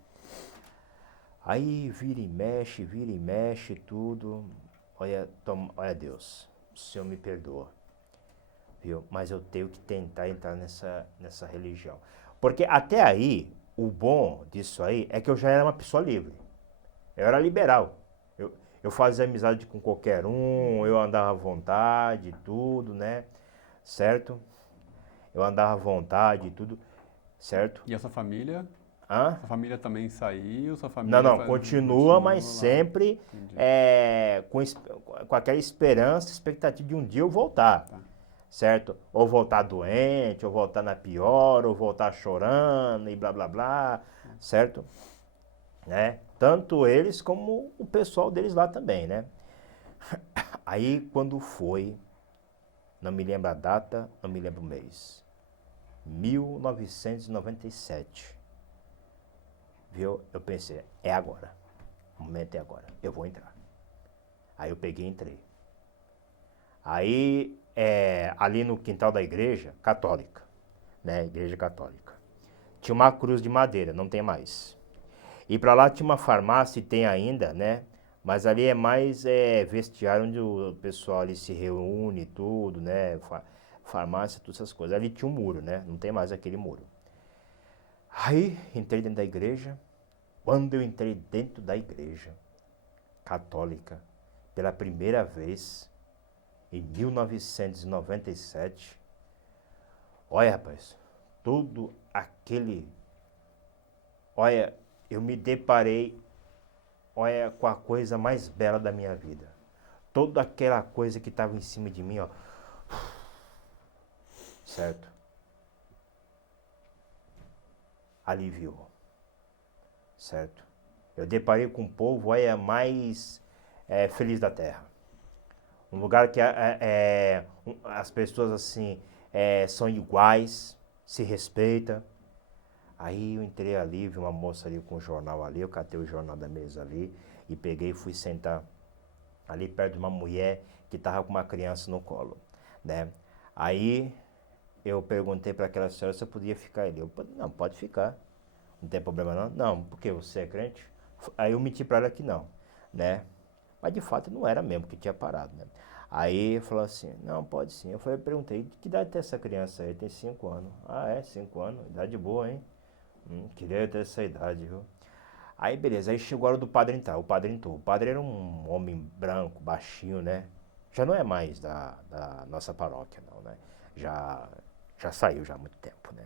Aí vira e mexe tudo. Olha, olha Deus, o Senhor me perdoa, viu? Mas eu tenho que tentar entrar nessa religião. Porque até aí, o bom disso aí é que eu já era uma pessoa livre. Eu era liberal. Eu fazia amizade com qualquer um, eu andava à vontade, tudo, né? Certo? Eu andava à vontade, tudo, certo? E a sua família? Hã? Sua família também saiu? Sua Não, família não, continua, mas lá? sempre Entendi. com aquela esperança, expectativa de um dia eu voltar, Tá. certo? Ou voltar doente, ou voltar na pior, ou voltar chorando e blá blá blá, certo? Né? Tanto eles como o pessoal deles lá também, né? Aí quando foi, não me lembro a data, não me lembro o mês, 1997. Viu? Eu pensei, é agora. O momento é agora. Eu vou entrar. Aí eu peguei e entrei. Aí, ali no quintal da igreja, católica, né? Igreja católica. Tinha uma cruz de madeira, não tem mais. E para lá tinha uma farmácia, e tem ainda, né? Mas ali é mais vestiário onde o pessoal ali se reúne e tudo, né? Farmácia, todas essas coisas. Ali tinha um muro, né? Não tem mais aquele muro. Aí, entrei dentro da igreja. Quando eu entrei dentro da igreja católica, pela primeira vez, em 1997, olha, rapaz, tudo aquele... Olha, eu me deparei, olha, com a coisa mais bela da minha vida. Toda aquela coisa que estava em cima de mim, ó. Certo? Aliviou. Certo? Eu deparei com um povo, olha, mais feliz da terra. Um lugar que as pessoas, assim, são iguais, se respeitam. Aí eu entrei ali, vi uma moça ali com o jornal ali, eu catei o jornal da mesa ali e peguei e fui sentar ali perto de uma mulher que estava com uma criança no colo, né? Aí eu perguntei para aquela senhora se eu podia ficar ali. Não, pode ficar, não tem problema não. Não, porque você é crente? Aí eu menti para ela que não, né? Mas de fato não era mesmo, que tinha parado, né? Aí falou assim, não, pode sim. Eu perguntei, de que idade tem essa criança aí? Tem 5 anos. Ah, é, 5 anos, idade boa, hein? Queria ter essa idade, viu? Aí beleza, aí chegou a hora do padre entrar. O padre entrou. O padre era um homem branco, baixinho, né? Já não é mais da nossa paróquia, não, né? Já saiu já há muito tempo, né?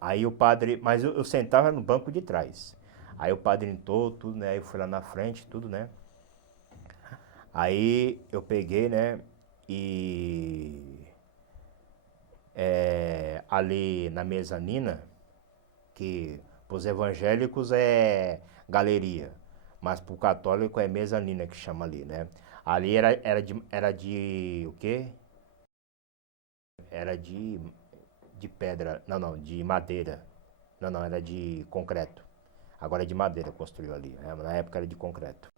Aí o padre, mas eu sentava no banco de trás. Aí o padre entrou, tudo, né? Eu fui lá na frente, tudo, né? Aí eu peguei, né? E ali na mezanina, que para os evangélicos é galeria, mas para o católico é mezanina que chama ali, né? Ali era de o quê? Era de pedra, não, de madeira. Não, era de concreto. Agora é de madeira, construiu ali, né? Na época era de concreto.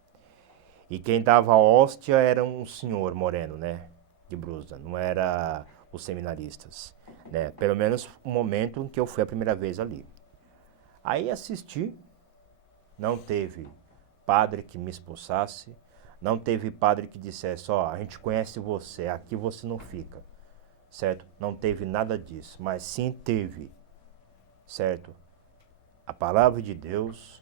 E quem dava a hóstia era um senhor moreno, né? De blusa, não era os seminaristas, né? Pelo menos o momento em que eu fui a primeira vez ali. Aí assisti, não teve padre que me expulsasse, não teve padre que dissesse, ó, a gente conhece você, aqui você não fica, certo? Não teve nada disso, mas sim teve, certo? A palavra de Deus,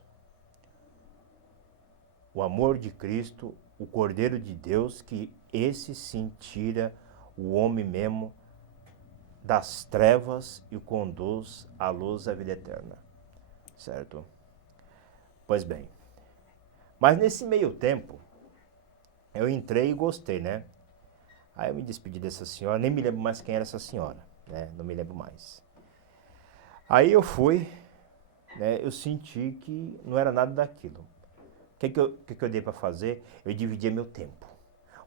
o amor de Cristo, o Cordeiro de Deus, que esse sim tira o homem mesmo das trevas e o conduz à luz da vida eterna, certo? Pois bem, mas nesse meio tempo, eu entrei e gostei, né? Aí eu me despedi dessa senhora, nem me lembro mais quem era essa senhora, né? Não me lembro mais. Aí eu fui, né? Eu senti que não era nada daquilo. O que que eu dei para fazer? Eu dividia meu tempo.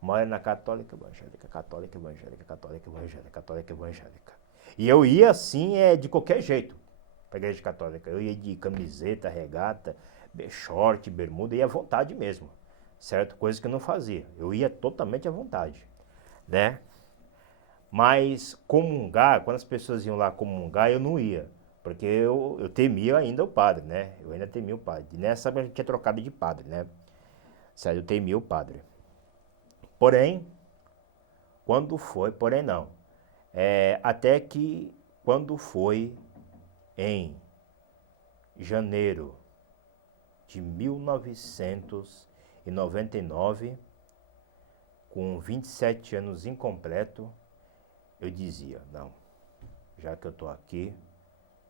Uma hora na católica, evangélica, católica, evangélica, católica, evangélica, católica, evangélica. E eu ia assim, de qualquer jeito, para a igreja católica. Eu ia de camiseta, regata, short, bermuda, ia à vontade mesmo, certo? Coisa que eu não fazia. Eu ia totalmente à vontade, né? Mas comungar, quando as pessoas iam lá comungar, eu não ia. Porque eu temia ainda o padre, né? Eu ainda temia o padre. E nessa época eu tinha trocado de padre, né? Sério, eu temia o padre. Porém, quando foi, porém não. Até que quando foi em janeiro de 1999, com 27 anos incompleto, eu dizia, não, já que eu tô aqui,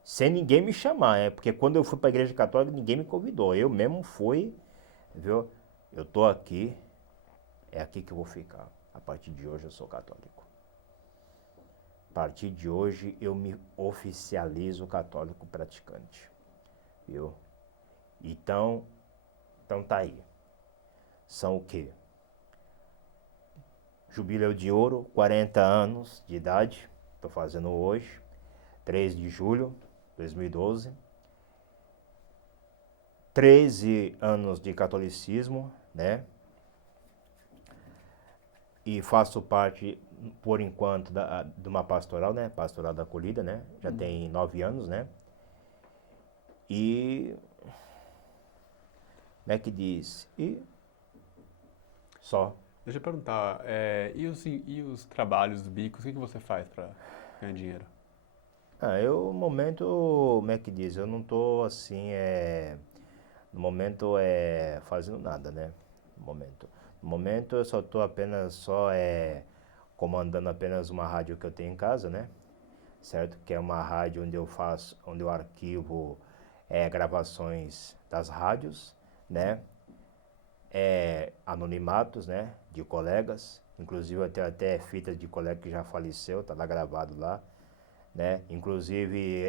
sem ninguém me chamar, porque quando eu fui para a igreja católica ninguém me convidou, eu mesmo fui, viu? Eu tô aqui, é aqui que eu vou ficar. A partir de hoje eu sou católico. A partir de hoje eu me oficializo católico praticante, viu? Então tá aí. São o quê? Jubileu de ouro, 40 anos de idade, estou fazendo hoje, 3 de julho de 2012. 13 anos de catolicismo, né? E faço parte, por enquanto, de uma pastoral, né? Pastoral da Acolhida, né? Já tem 9 anos, né? E, como é que diz? E só. Deixa eu perguntar, e os trabalhos, os bicos, o que você faz para ganhar dinheiro? Eu, no momento, como é que diz? Eu não tô assim, no momento, fazendo nada, né? No momento. No momento, eu só tô apenas, comandando apenas uma rádio que eu tenho em casa, né? Certo? Que é uma rádio onde eu arquivo gravações das rádios, né? Anonimatos, né? De colegas. Inclusive eu tenho até fita de colega que já faleceu, tá lá gravado lá, né? Inclusive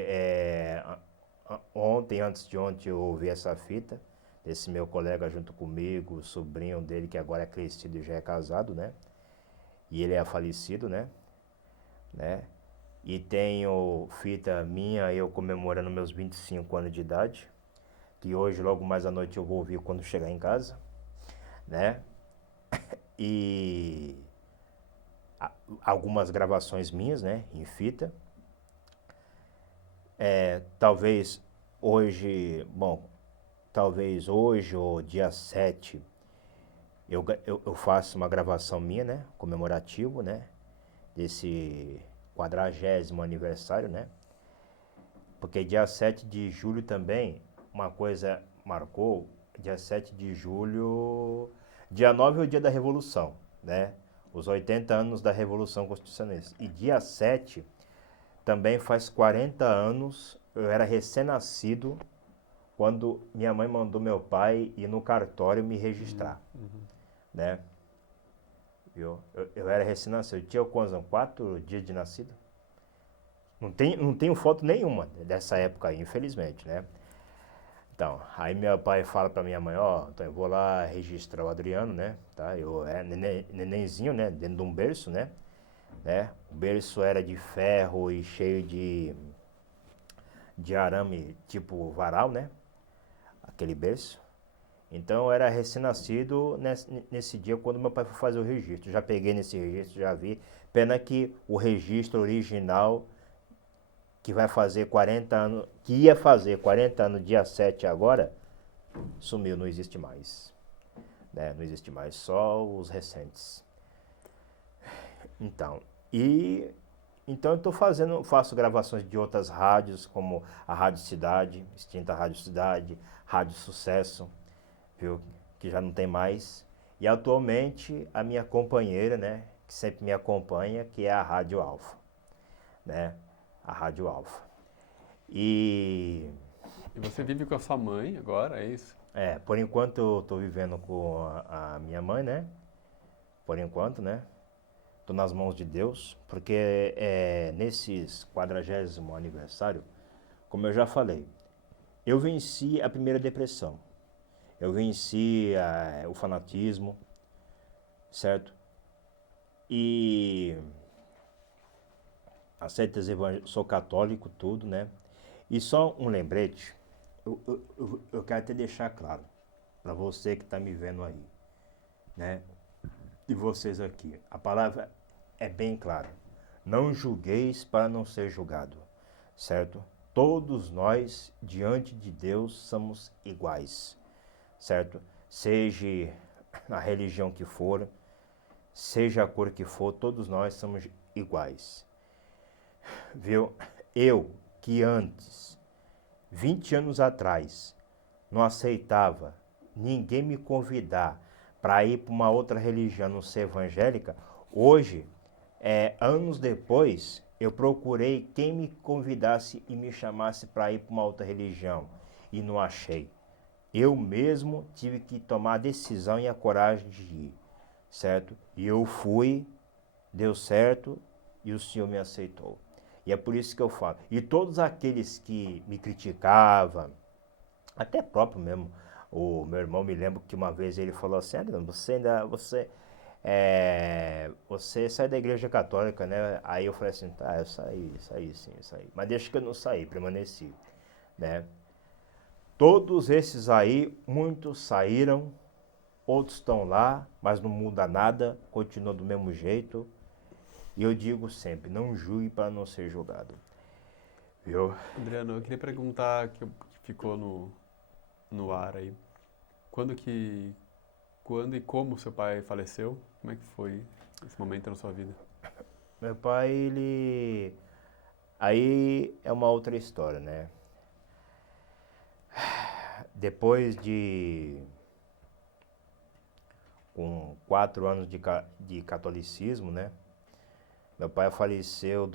ontem, antes de ontem, eu ouvi essa fita desse meu colega junto comigo, o sobrinho dele que agora é crescido e já é casado, né? E ele é falecido, né? E tenho fita minha, eu comemorando meus 25 anos de idade, que hoje, logo mais à noite, eu vou ouvir quando chegar em casa, né? E algumas gravações minhas, né, em fita. Talvez hoje, bom, talvez hoje ou dia 7 eu faço uma gravação minha, né, comemorativo, né, desse 40º aniversário, né? Porque dia 7 de julho também, uma coisa marcou, dia 7 de julho, dia 9 é o dia da Revolução, né? Os 80 anos da Revolução Constitucionalista. E dia 7 também faz 40 anos, eu era recém-nascido, quando minha mãe mandou meu pai ir no cartório me registrar, né? Eu era recém-nascido, eu tinha quantos anos? 4 dias de nascido? Não tenho foto nenhuma dessa época aí, infelizmente, né? Então, aí meu pai fala pra minha mãe, ó, então eu vou lá registrar o Adriano, né? Tá? Eu era nenenzinho, né? Dentro de um berço, né? O berço era de ferro e cheio de arame, tipo varal, né? Aquele berço. Então eu era recém-nascido nesse dia quando meu pai foi fazer o registro. Já peguei nesse registro, já vi. Pena que o registro original que vai fazer 40 anos, que ia fazer 40 anos dia 7 agora, sumiu, não existe mais, né? Não existe mais, só os recentes. Então, então eu faço gravações de outras rádios, como a Rádio Cidade, extinta Rádio Cidade, Rádio Sucesso, viu? Que já não tem mais. E atualmente a minha companheira, né, que sempre me acompanha, que é a Rádio Alfa, né? A Rádio Alfa. E E você vive com a sua mãe agora, é isso? por enquanto eu tô vivendo com a minha mãe, né? Por enquanto, né? Tô nas mãos de Deus, porque nesses 40º aniversário, como eu já falei, eu venci a primeira depressão. Eu venci o fanatismo, certo? E as seitas sou católico, tudo, né? E só um lembrete, eu quero até deixar claro para você que está me vendo aí, né? E vocês aqui. A palavra é bem clara. Não julgueis para não ser julgado, certo? Todos nós, diante de Deus, somos iguais, certo? Seja a religião que for, seja a cor que for, todos nós somos iguais. Viu? Eu, que antes, 20 anos atrás, não aceitava ninguém me convidar para ir para uma outra religião, não ser evangélica, hoje, anos depois, eu procurei quem me convidasse e me chamasse para ir para uma outra religião e não achei. Eu mesmo tive que tomar a decisão e a coragem de ir, certo? E eu fui, deu certo e o Senhor me aceitou. E é por isso que eu falo. E todos aqueles que me criticavam, até próprio mesmo, o meu irmão, me lembro que uma vez ele falou assim, Adriano, você sai da igreja católica, né? Aí eu falei assim, tá, eu saí sim, eu saí. Mas deixa que eu não saí, permaneci, né? Todos esses aí, muitos saíram, outros estão lá, mas não muda nada, continua do mesmo jeito. E eu digo sempre, não julgue para não ser julgado. Viu? Adriano, eu queria perguntar, que ficou no ar aí. Quando e como seu pai faleceu? Como é que foi esse momento na sua vida? Meu pai, ele... Aí é uma outra história, né? Depois de... Com 4 anos de catolicismo, né? Meu pai faleceu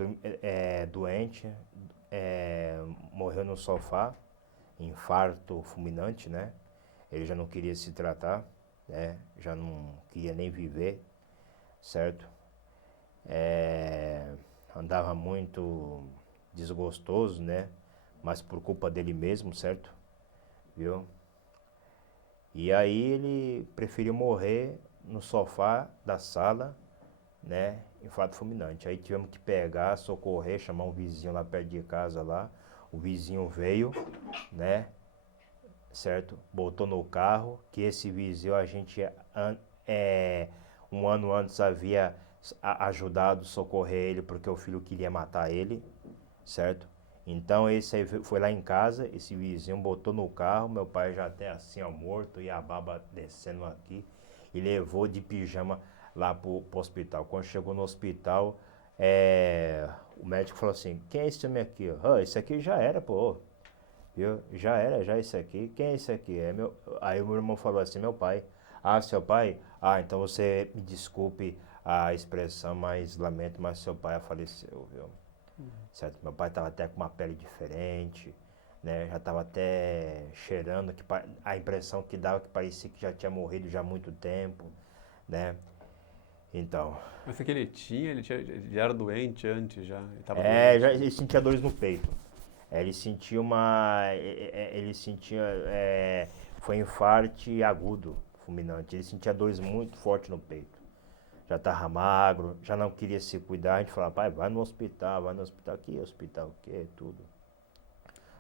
doente, morreu no sofá, infarto fulminante, né? Ele já não queria se tratar, né? Já não queria nem viver, certo? Andava muito desgostoso, né? Mas por culpa dele mesmo, certo? Viu? E aí ele preferiu morrer no sofá da sala, né? Infarto fulminante. Aí tivemos que pegar, socorrer, chamar um vizinho lá perto de casa lá. O vizinho veio, né? Certo? Botou no carro, que esse vizinho a gente um ano antes havia ajudado a socorrer ele porque o filho queria matar ele, certo? Então esse aí foi lá em casa, esse vizinho botou no carro, meu pai já até assim, ó, morto, e a baba descendo aqui, e levou de pijama lá pro hospital. Quando chegou no hospital, o médico falou assim, quem é esse homem aqui? Ó? Esse aqui já era, pô. Viu? Já era, já esse aqui. Quem é esse aqui? Aí o meu irmão falou assim, meu pai. Ah, seu pai? Ah, então você me desculpe a expressão, mas lamento, mas seu pai faleceu, viu? Certo? Meu pai estava até com uma pele diferente, né? Já estava até cheirando, a impressão que dava que parecia que já tinha morrido já há muito tempo, né? Então... Mas o que ele já era doente antes já? Ele estava ele sentia dores no peito. Ele sentia foi infarto agudo, fulminante. Ele sentia dores muito fortes no peito. Já estava magro, já não queria se cuidar. A gente falava, pai, vai no hospital. Que hospital o quê? Tudo.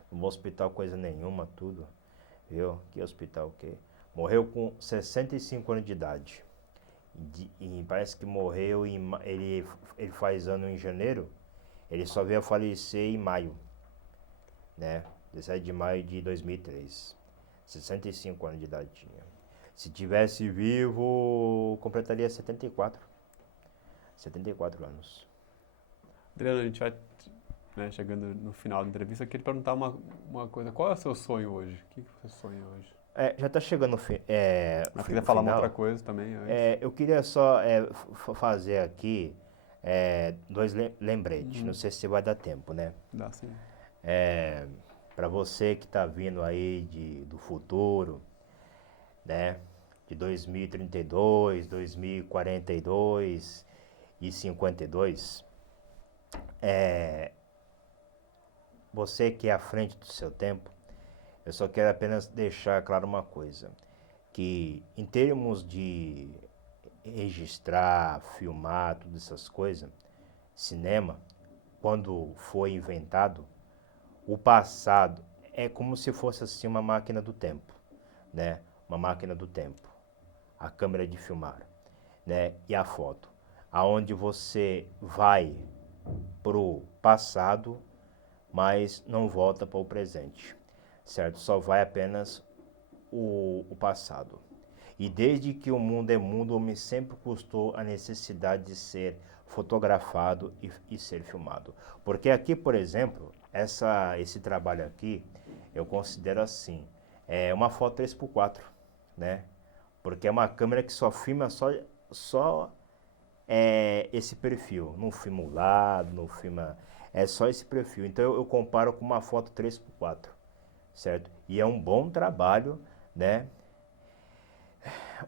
Não vou hospital coisa nenhuma, tudo. Viu? Que hospital o quê? Morreu com 65 anos de idade. E parece que morreu, ele faz ano em janeiro. Ele só veio a falecer em maio, né? 17 de maio de 2003. 65 anos de idade tinha. Se tivesse vivo, completaria 74. 74 anos. Adriano, a gente vai, né, chegando no final da entrevista. Eu queria perguntar uma coisa. Qual é o seu sonho hoje? O que você sonha hoje? Já está chegando Mas queria falar uma outra coisa também antes. Eu queria só fazer aqui 2 lembretes. Não sei se vai dar tempo, né? Dá sim. Para você que está vindo aí do futuro, né? De 2032, 2042 e 52, você que é à frente do seu tempo, eu só quero apenas deixar claro uma coisa, que em termos de registrar, filmar, todas essas coisas, cinema, quando foi inventado, o passado é como se fosse assim uma máquina do tempo, né? Uma máquina do tempo, a câmera de filmar, né? E a foto, aonde você vai pro passado, mas não volta para o presente, certo? Só vai apenas o passado. E desde que o mundo é mundo, o homem sempre custou a necessidade de ser fotografado e ser filmado. Porque aqui, por exemplo, esse trabalho aqui, eu considero assim, é uma foto 3x4, né? Porque é uma câmera que só filma só esse perfil. Não filma o lado, não filma... É só esse perfil. Então eu comparo com uma foto 3x4, certo? E é um bom trabalho, né?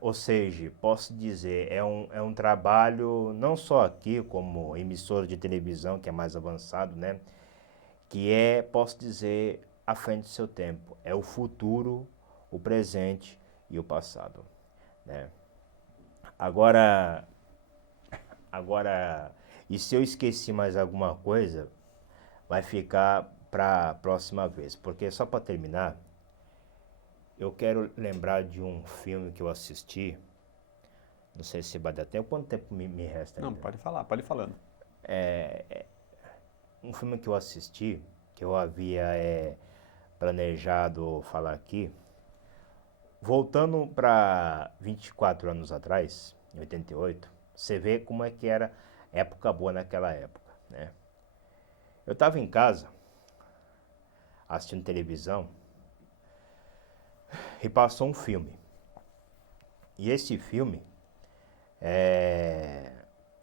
Ou seja, posso dizer, é um trabalho não só aqui, como emissora de televisão, que é mais avançado, né? Que é, posso dizer, à frente do seu tempo. É o futuro, o presente e o passado, né? Agora, agora, e se eu esqueci mais alguma coisa, vai ficar para a próxima vez. Porque só para terminar, eu quero lembrar de um filme que eu assisti. Não sei se vai dar tempo. Quanto tempo me resta Não, ainda? pode falar, pode ir falando. Um filme que eu assisti, que eu havia planejado falar aqui, voltando para 24 anos atrás, em 88, você vê como é que era época boa naquela época, né? Eu estava em casa, assistindo televisão, e passou um filme. E esse filme,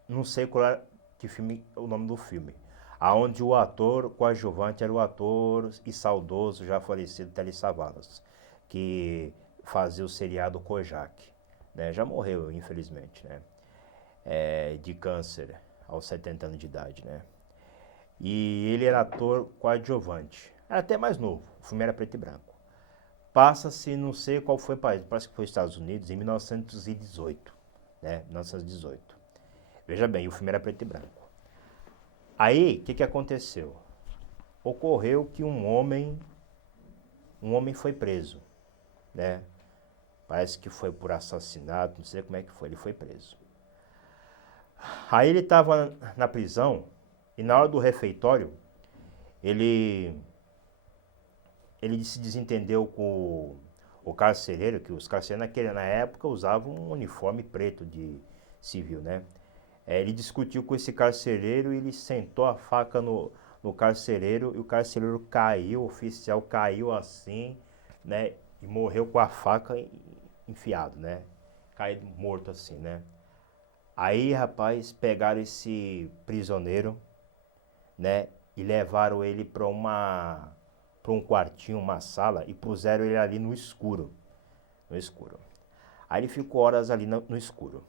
não sei qual era que filme, o nome do filme, aonde o ator coadjuvante era o ator e saudoso, já falecido Telly Savalas, que fazia o seriado Kojak, né? Já morreu, infelizmente, né? De câncer aos 70 anos de idade, né? E ele era ator coadjuvante, era até mais novo, o filme era preto e branco. Passa-se, não sei qual foi o país, parece que foi Estados Unidos, em 1918, né? 1918. Veja bem, o filme era preto e branco. Aí, o que que aconteceu? Ocorreu que um homem foi preso, né? Parece que foi por assassinato, não sei como é que foi, ele foi preso. Aí ele estava na prisão e na hora do refeitório, ele, ele se desentendeu com o carcereiro, que os carcereiros na época usavam um uniforme preto de civil, né? Ele discutiu com esse carcereiro e ele sentou a faca no carcereiro e o carcereiro caiu, o oficial caiu assim, né? E morreu com a faca enfiado, né? Caído morto assim, né? Aí, rapaz, pegaram esse prisioneiro, né? E levaram ele para um quartinho, uma sala e puseram ele ali no escuro, no escuro. Aí ele ficou horas ali no escuro.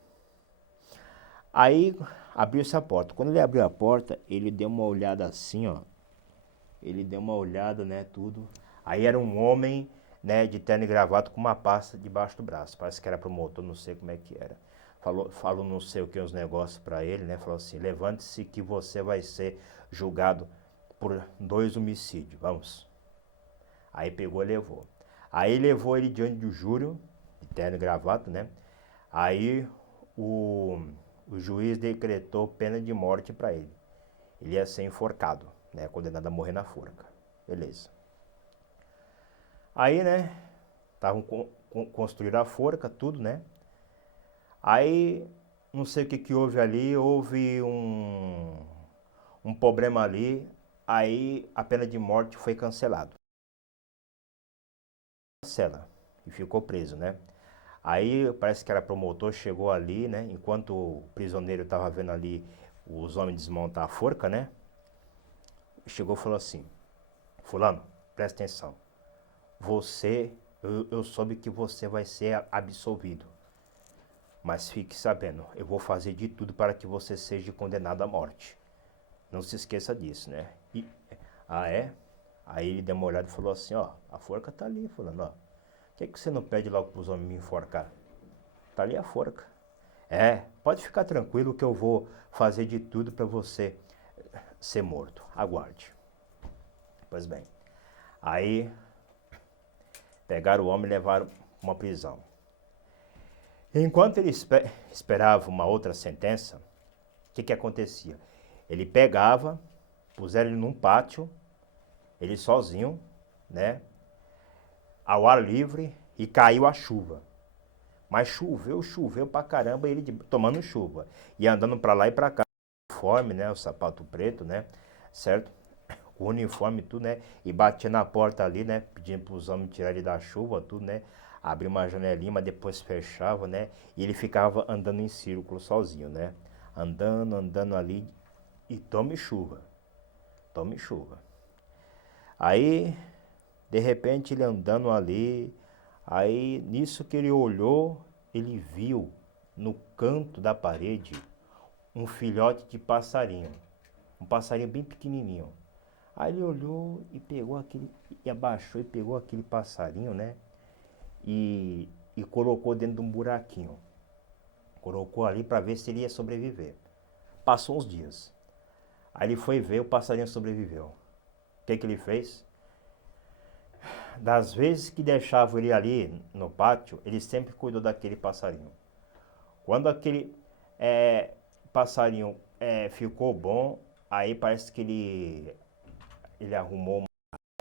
Aí abriu-se a porta. Quando ele abriu a porta, ele deu uma olhada assim, ó. Ele deu uma olhada, né, tudo. Aí era um homem, né, de terno e gravata com uma pasta debaixo do braço. Parece que era promotor, não sei como é que era. Falou não sei o que, uns negócios para ele, né? Falou assim, levante-se que você vai ser julgado por 2 homicídios, vamos. Aí pegou e levou. Aí levou ele diante do júri, de terno e gravata, né? Aí o juiz decretou pena de morte para ele. Ele ia ser enforcado, né? Condenado a morrer na forca. Beleza. Aí, né? Estavam construindo a forca, tudo, né? Aí, não sei o que que houve ali, houve um problema ali. Aí a pena de morte foi cancelada. Cancela. E ficou preso, né? Aí parece que era promotor, chegou ali, né? Enquanto o prisioneiro estava vendo ali os homens desmontar a forca, né? Chegou e falou assim, fulano, presta atenção. Eu soube que você vai ser absolvido. Mas fique sabendo, eu vou fazer de tudo para que você seja condenado à morte. Não se esqueça disso, né? Ah, é? Aí ele deu uma olhada e falou assim, ó, a forca tá ali, falando, ó, por que você não pede logo pros homens me enforcar? Tá ali a forca. É, pode ficar tranquilo que eu vou fazer de tudo para você ser morto. Aguarde. Pois bem. Aí pegaram o homem e levaram pra uma prisão. Enquanto ele esperava uma outra sentença, o que que acontecia? Ele pegava, puseram ele num pátio, ele sozinho, né? Ao ar livre e caiu a chuva. Mas choveu pra caramba, ele tomando chuva. E andando pra lá e pra cá. O uniforme, né? O sapato preto, né? Certo? O uniforme, tudo, né? E batia na porta ali, né? Pedindo pros homens tirar ele da chuva, tudo, né? Abria uma janelinha, mas depois fechava, né? E ele ficava andando em círculo sozinho, né? Andando ali. E tome chuva. Tome chuva. Aí, de repente, ele andando ali. Aí, nisso que ele olhou, ele viu no canto da parede um filhote de passarinho. Um passarinho bem pequenininho. Aí ele olhou e pegou aquele, e abaixou e pegou aquele passarinho, né? E colocou dentro de um buraquinho. Colocou ali para ver se ele ia sobreviver. Passou uns dias. Aí ele foi ver, o passarinho sobreviveu. O que que ele fez? Das vezes que deixavam ele ali no pátio, ele sempre cuidou daquele passarinho. Quando aquele passarinho ficou bom, aí parece que ele arrumou uma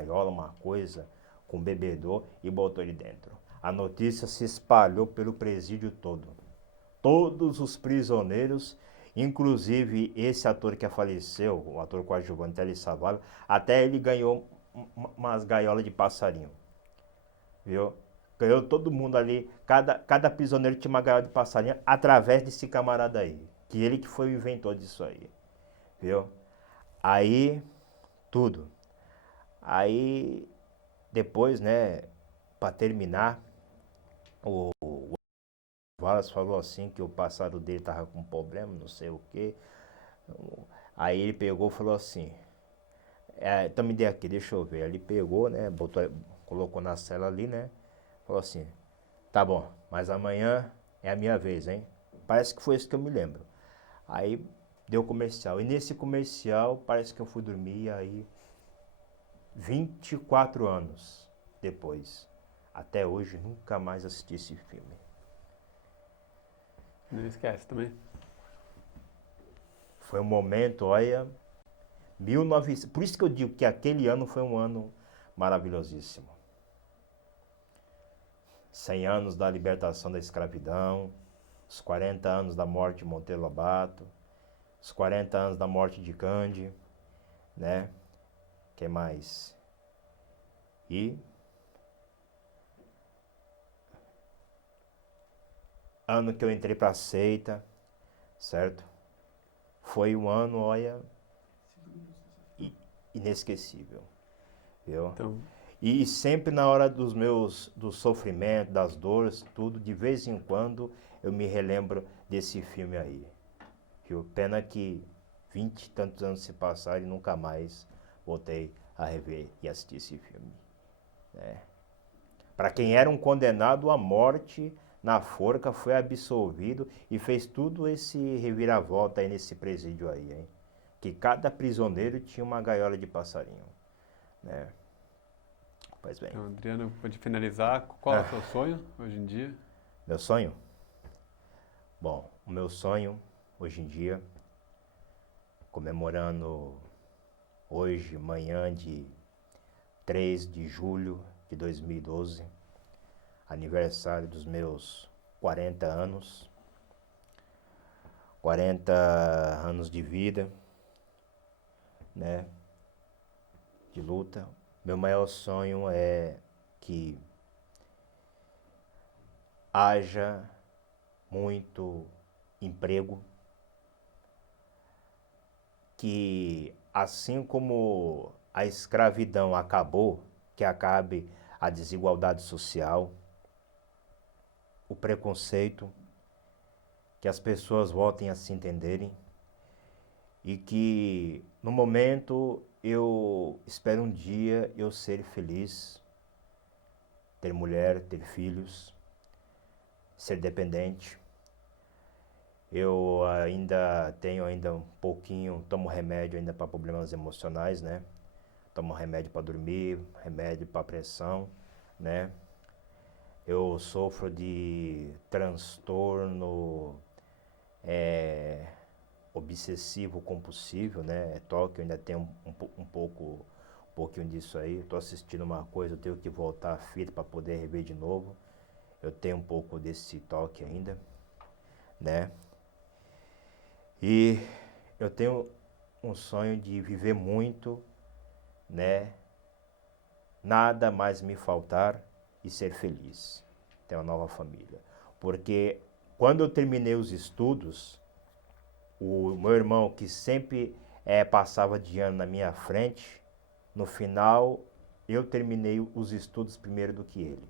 gaiola, uma coisa, com bebedor e botou ele dentro. A notícia se espalhou pelo presídio todo. Todos os prisioneiros, inclusive esse ator que faleceu, o ator coadjuvante Telly Savalas, até ele ganhou umas gaiolas de passarinho, viu? Ganhou todo mundo ali, cada prisioneiro tinha uma gaiola de passarinho através desse camarada aí, que ele que foi o inventor disso aí, viu? Aí, tudo. Aí, depois, né, para terminar, o Wallace falou assim que o passado dele tava com problema, não sei o quê. Aí ele pegou e falou assim, então me dê aqui, deixa eu ver. Aí ele pegou, né, colocou na cela ali, né, falou assim, tá bom, mas amanhã é a minha vez, hein? Parece que foi isso que eu me lembro. Aí deu comercial. E nesse comercial, parece que eu fui dormir aí 24 anos depois. Até hoje, nunca mais assisti esse filme. Não esquece também. Foi um momento, olha, 1900, por isso que eu digo que aquele ano foi um ano maravilhosíssimo. 100 anos da libertação da escravidão, os 40 anos da morte de Monteiro Lobato, os 40 anos da morte de Gandhi, né? Que mais? E ano que eu entrei para a seita, certo? Foi um ano, olha, inesquecível, viu? Então, E sempre na hora do sofrimento, das dores, tudo, de vez em quando eu me relembro desse filme aí, viu? Pena que 20 e tantos anos se passaram e nunca mais voltei a rever e assistir esse filme, né? Para quem era um condenado à morte na forca, foi absolvido e fez tudo esse reviravolta aí nesse presídio aí, hein? Que cada prisioneiro tinha uma gaiola de passarinho, né? Pois bem. então, Adriano, pode finalizar. Qual é o seu sonho hoje em dia? Meu sonho? Bom, o meu sonho hoje em dia, comemorando hoje, manhã de 3 de julho de 2012, aniversário dos meus 40 anos, 40 anos de vida, né, de luta. Meu maior sonho é que haja muito emprego, que assim como a escravidão acabou, que acabe a desigualdade social, o preconceito, que as pessoas voltem a se entenderem e que no momento eu espero um dia eu ser feliz, ter mulher, ter filhos, ser dependente. Eu ainda tenho ainda um pouquinho, tomo remédio ainda para problemas emocionais, né? Tomo remédio para dormir, remédio para pressão, né? Eu sofro de transtorno eh, obsessivo compulsivo, né? É toque, eu ainda tenho um pouquinho disso aí. Estou assistindo uma coisa, eu tenho que voltar a fita para poder rever de novo. Eu tenho um pouco desse toque ainda, né? E eu tenho um sonho de viver muito, né? Nada mais me faltar e ser feliz. Ter uma nova família. Porque quando eu terminei os estudos, o meu irmão, que sempre passava de ano na minha frente, no final eu terminei os estudos primeiro do que ele.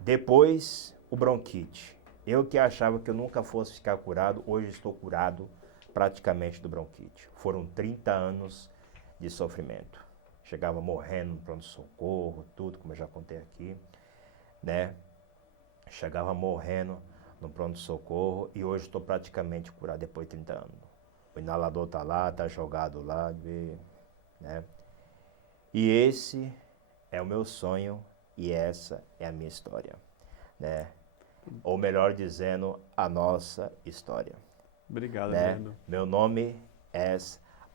Depois, o bronquite. Eu que achava que eu nunca fosse ficar curado, hoje estou curado praticamente do bronquite. Foram 30 anos de sofrimento. Chegava morrendo no pronto-socorro, tudo, como eu já contei aqui, né? Chegava morrendo no pronto-socorro e hoje estou praticamente curado depois de 30 anos. O inalador tá lá, tá jogado lá, né? E esse é o meu sonho e essa é a minha história, né? Ou melhor dizendo, a nossa história, Obrigado, né? Adriano. Meu nome é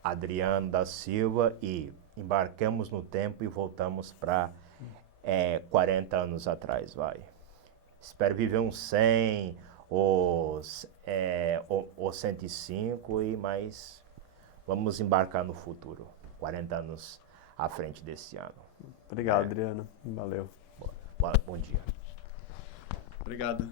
Adriano da Silva e embarcamos no tempo e voltamos para 40 anos atrás, vai. Espero viver uns 100 ou 105 e mais vamos embarcar no futuro, 40 anos à frente desse ano. Obrigado, Adriano. Valeu. Bom dia. Obrigado.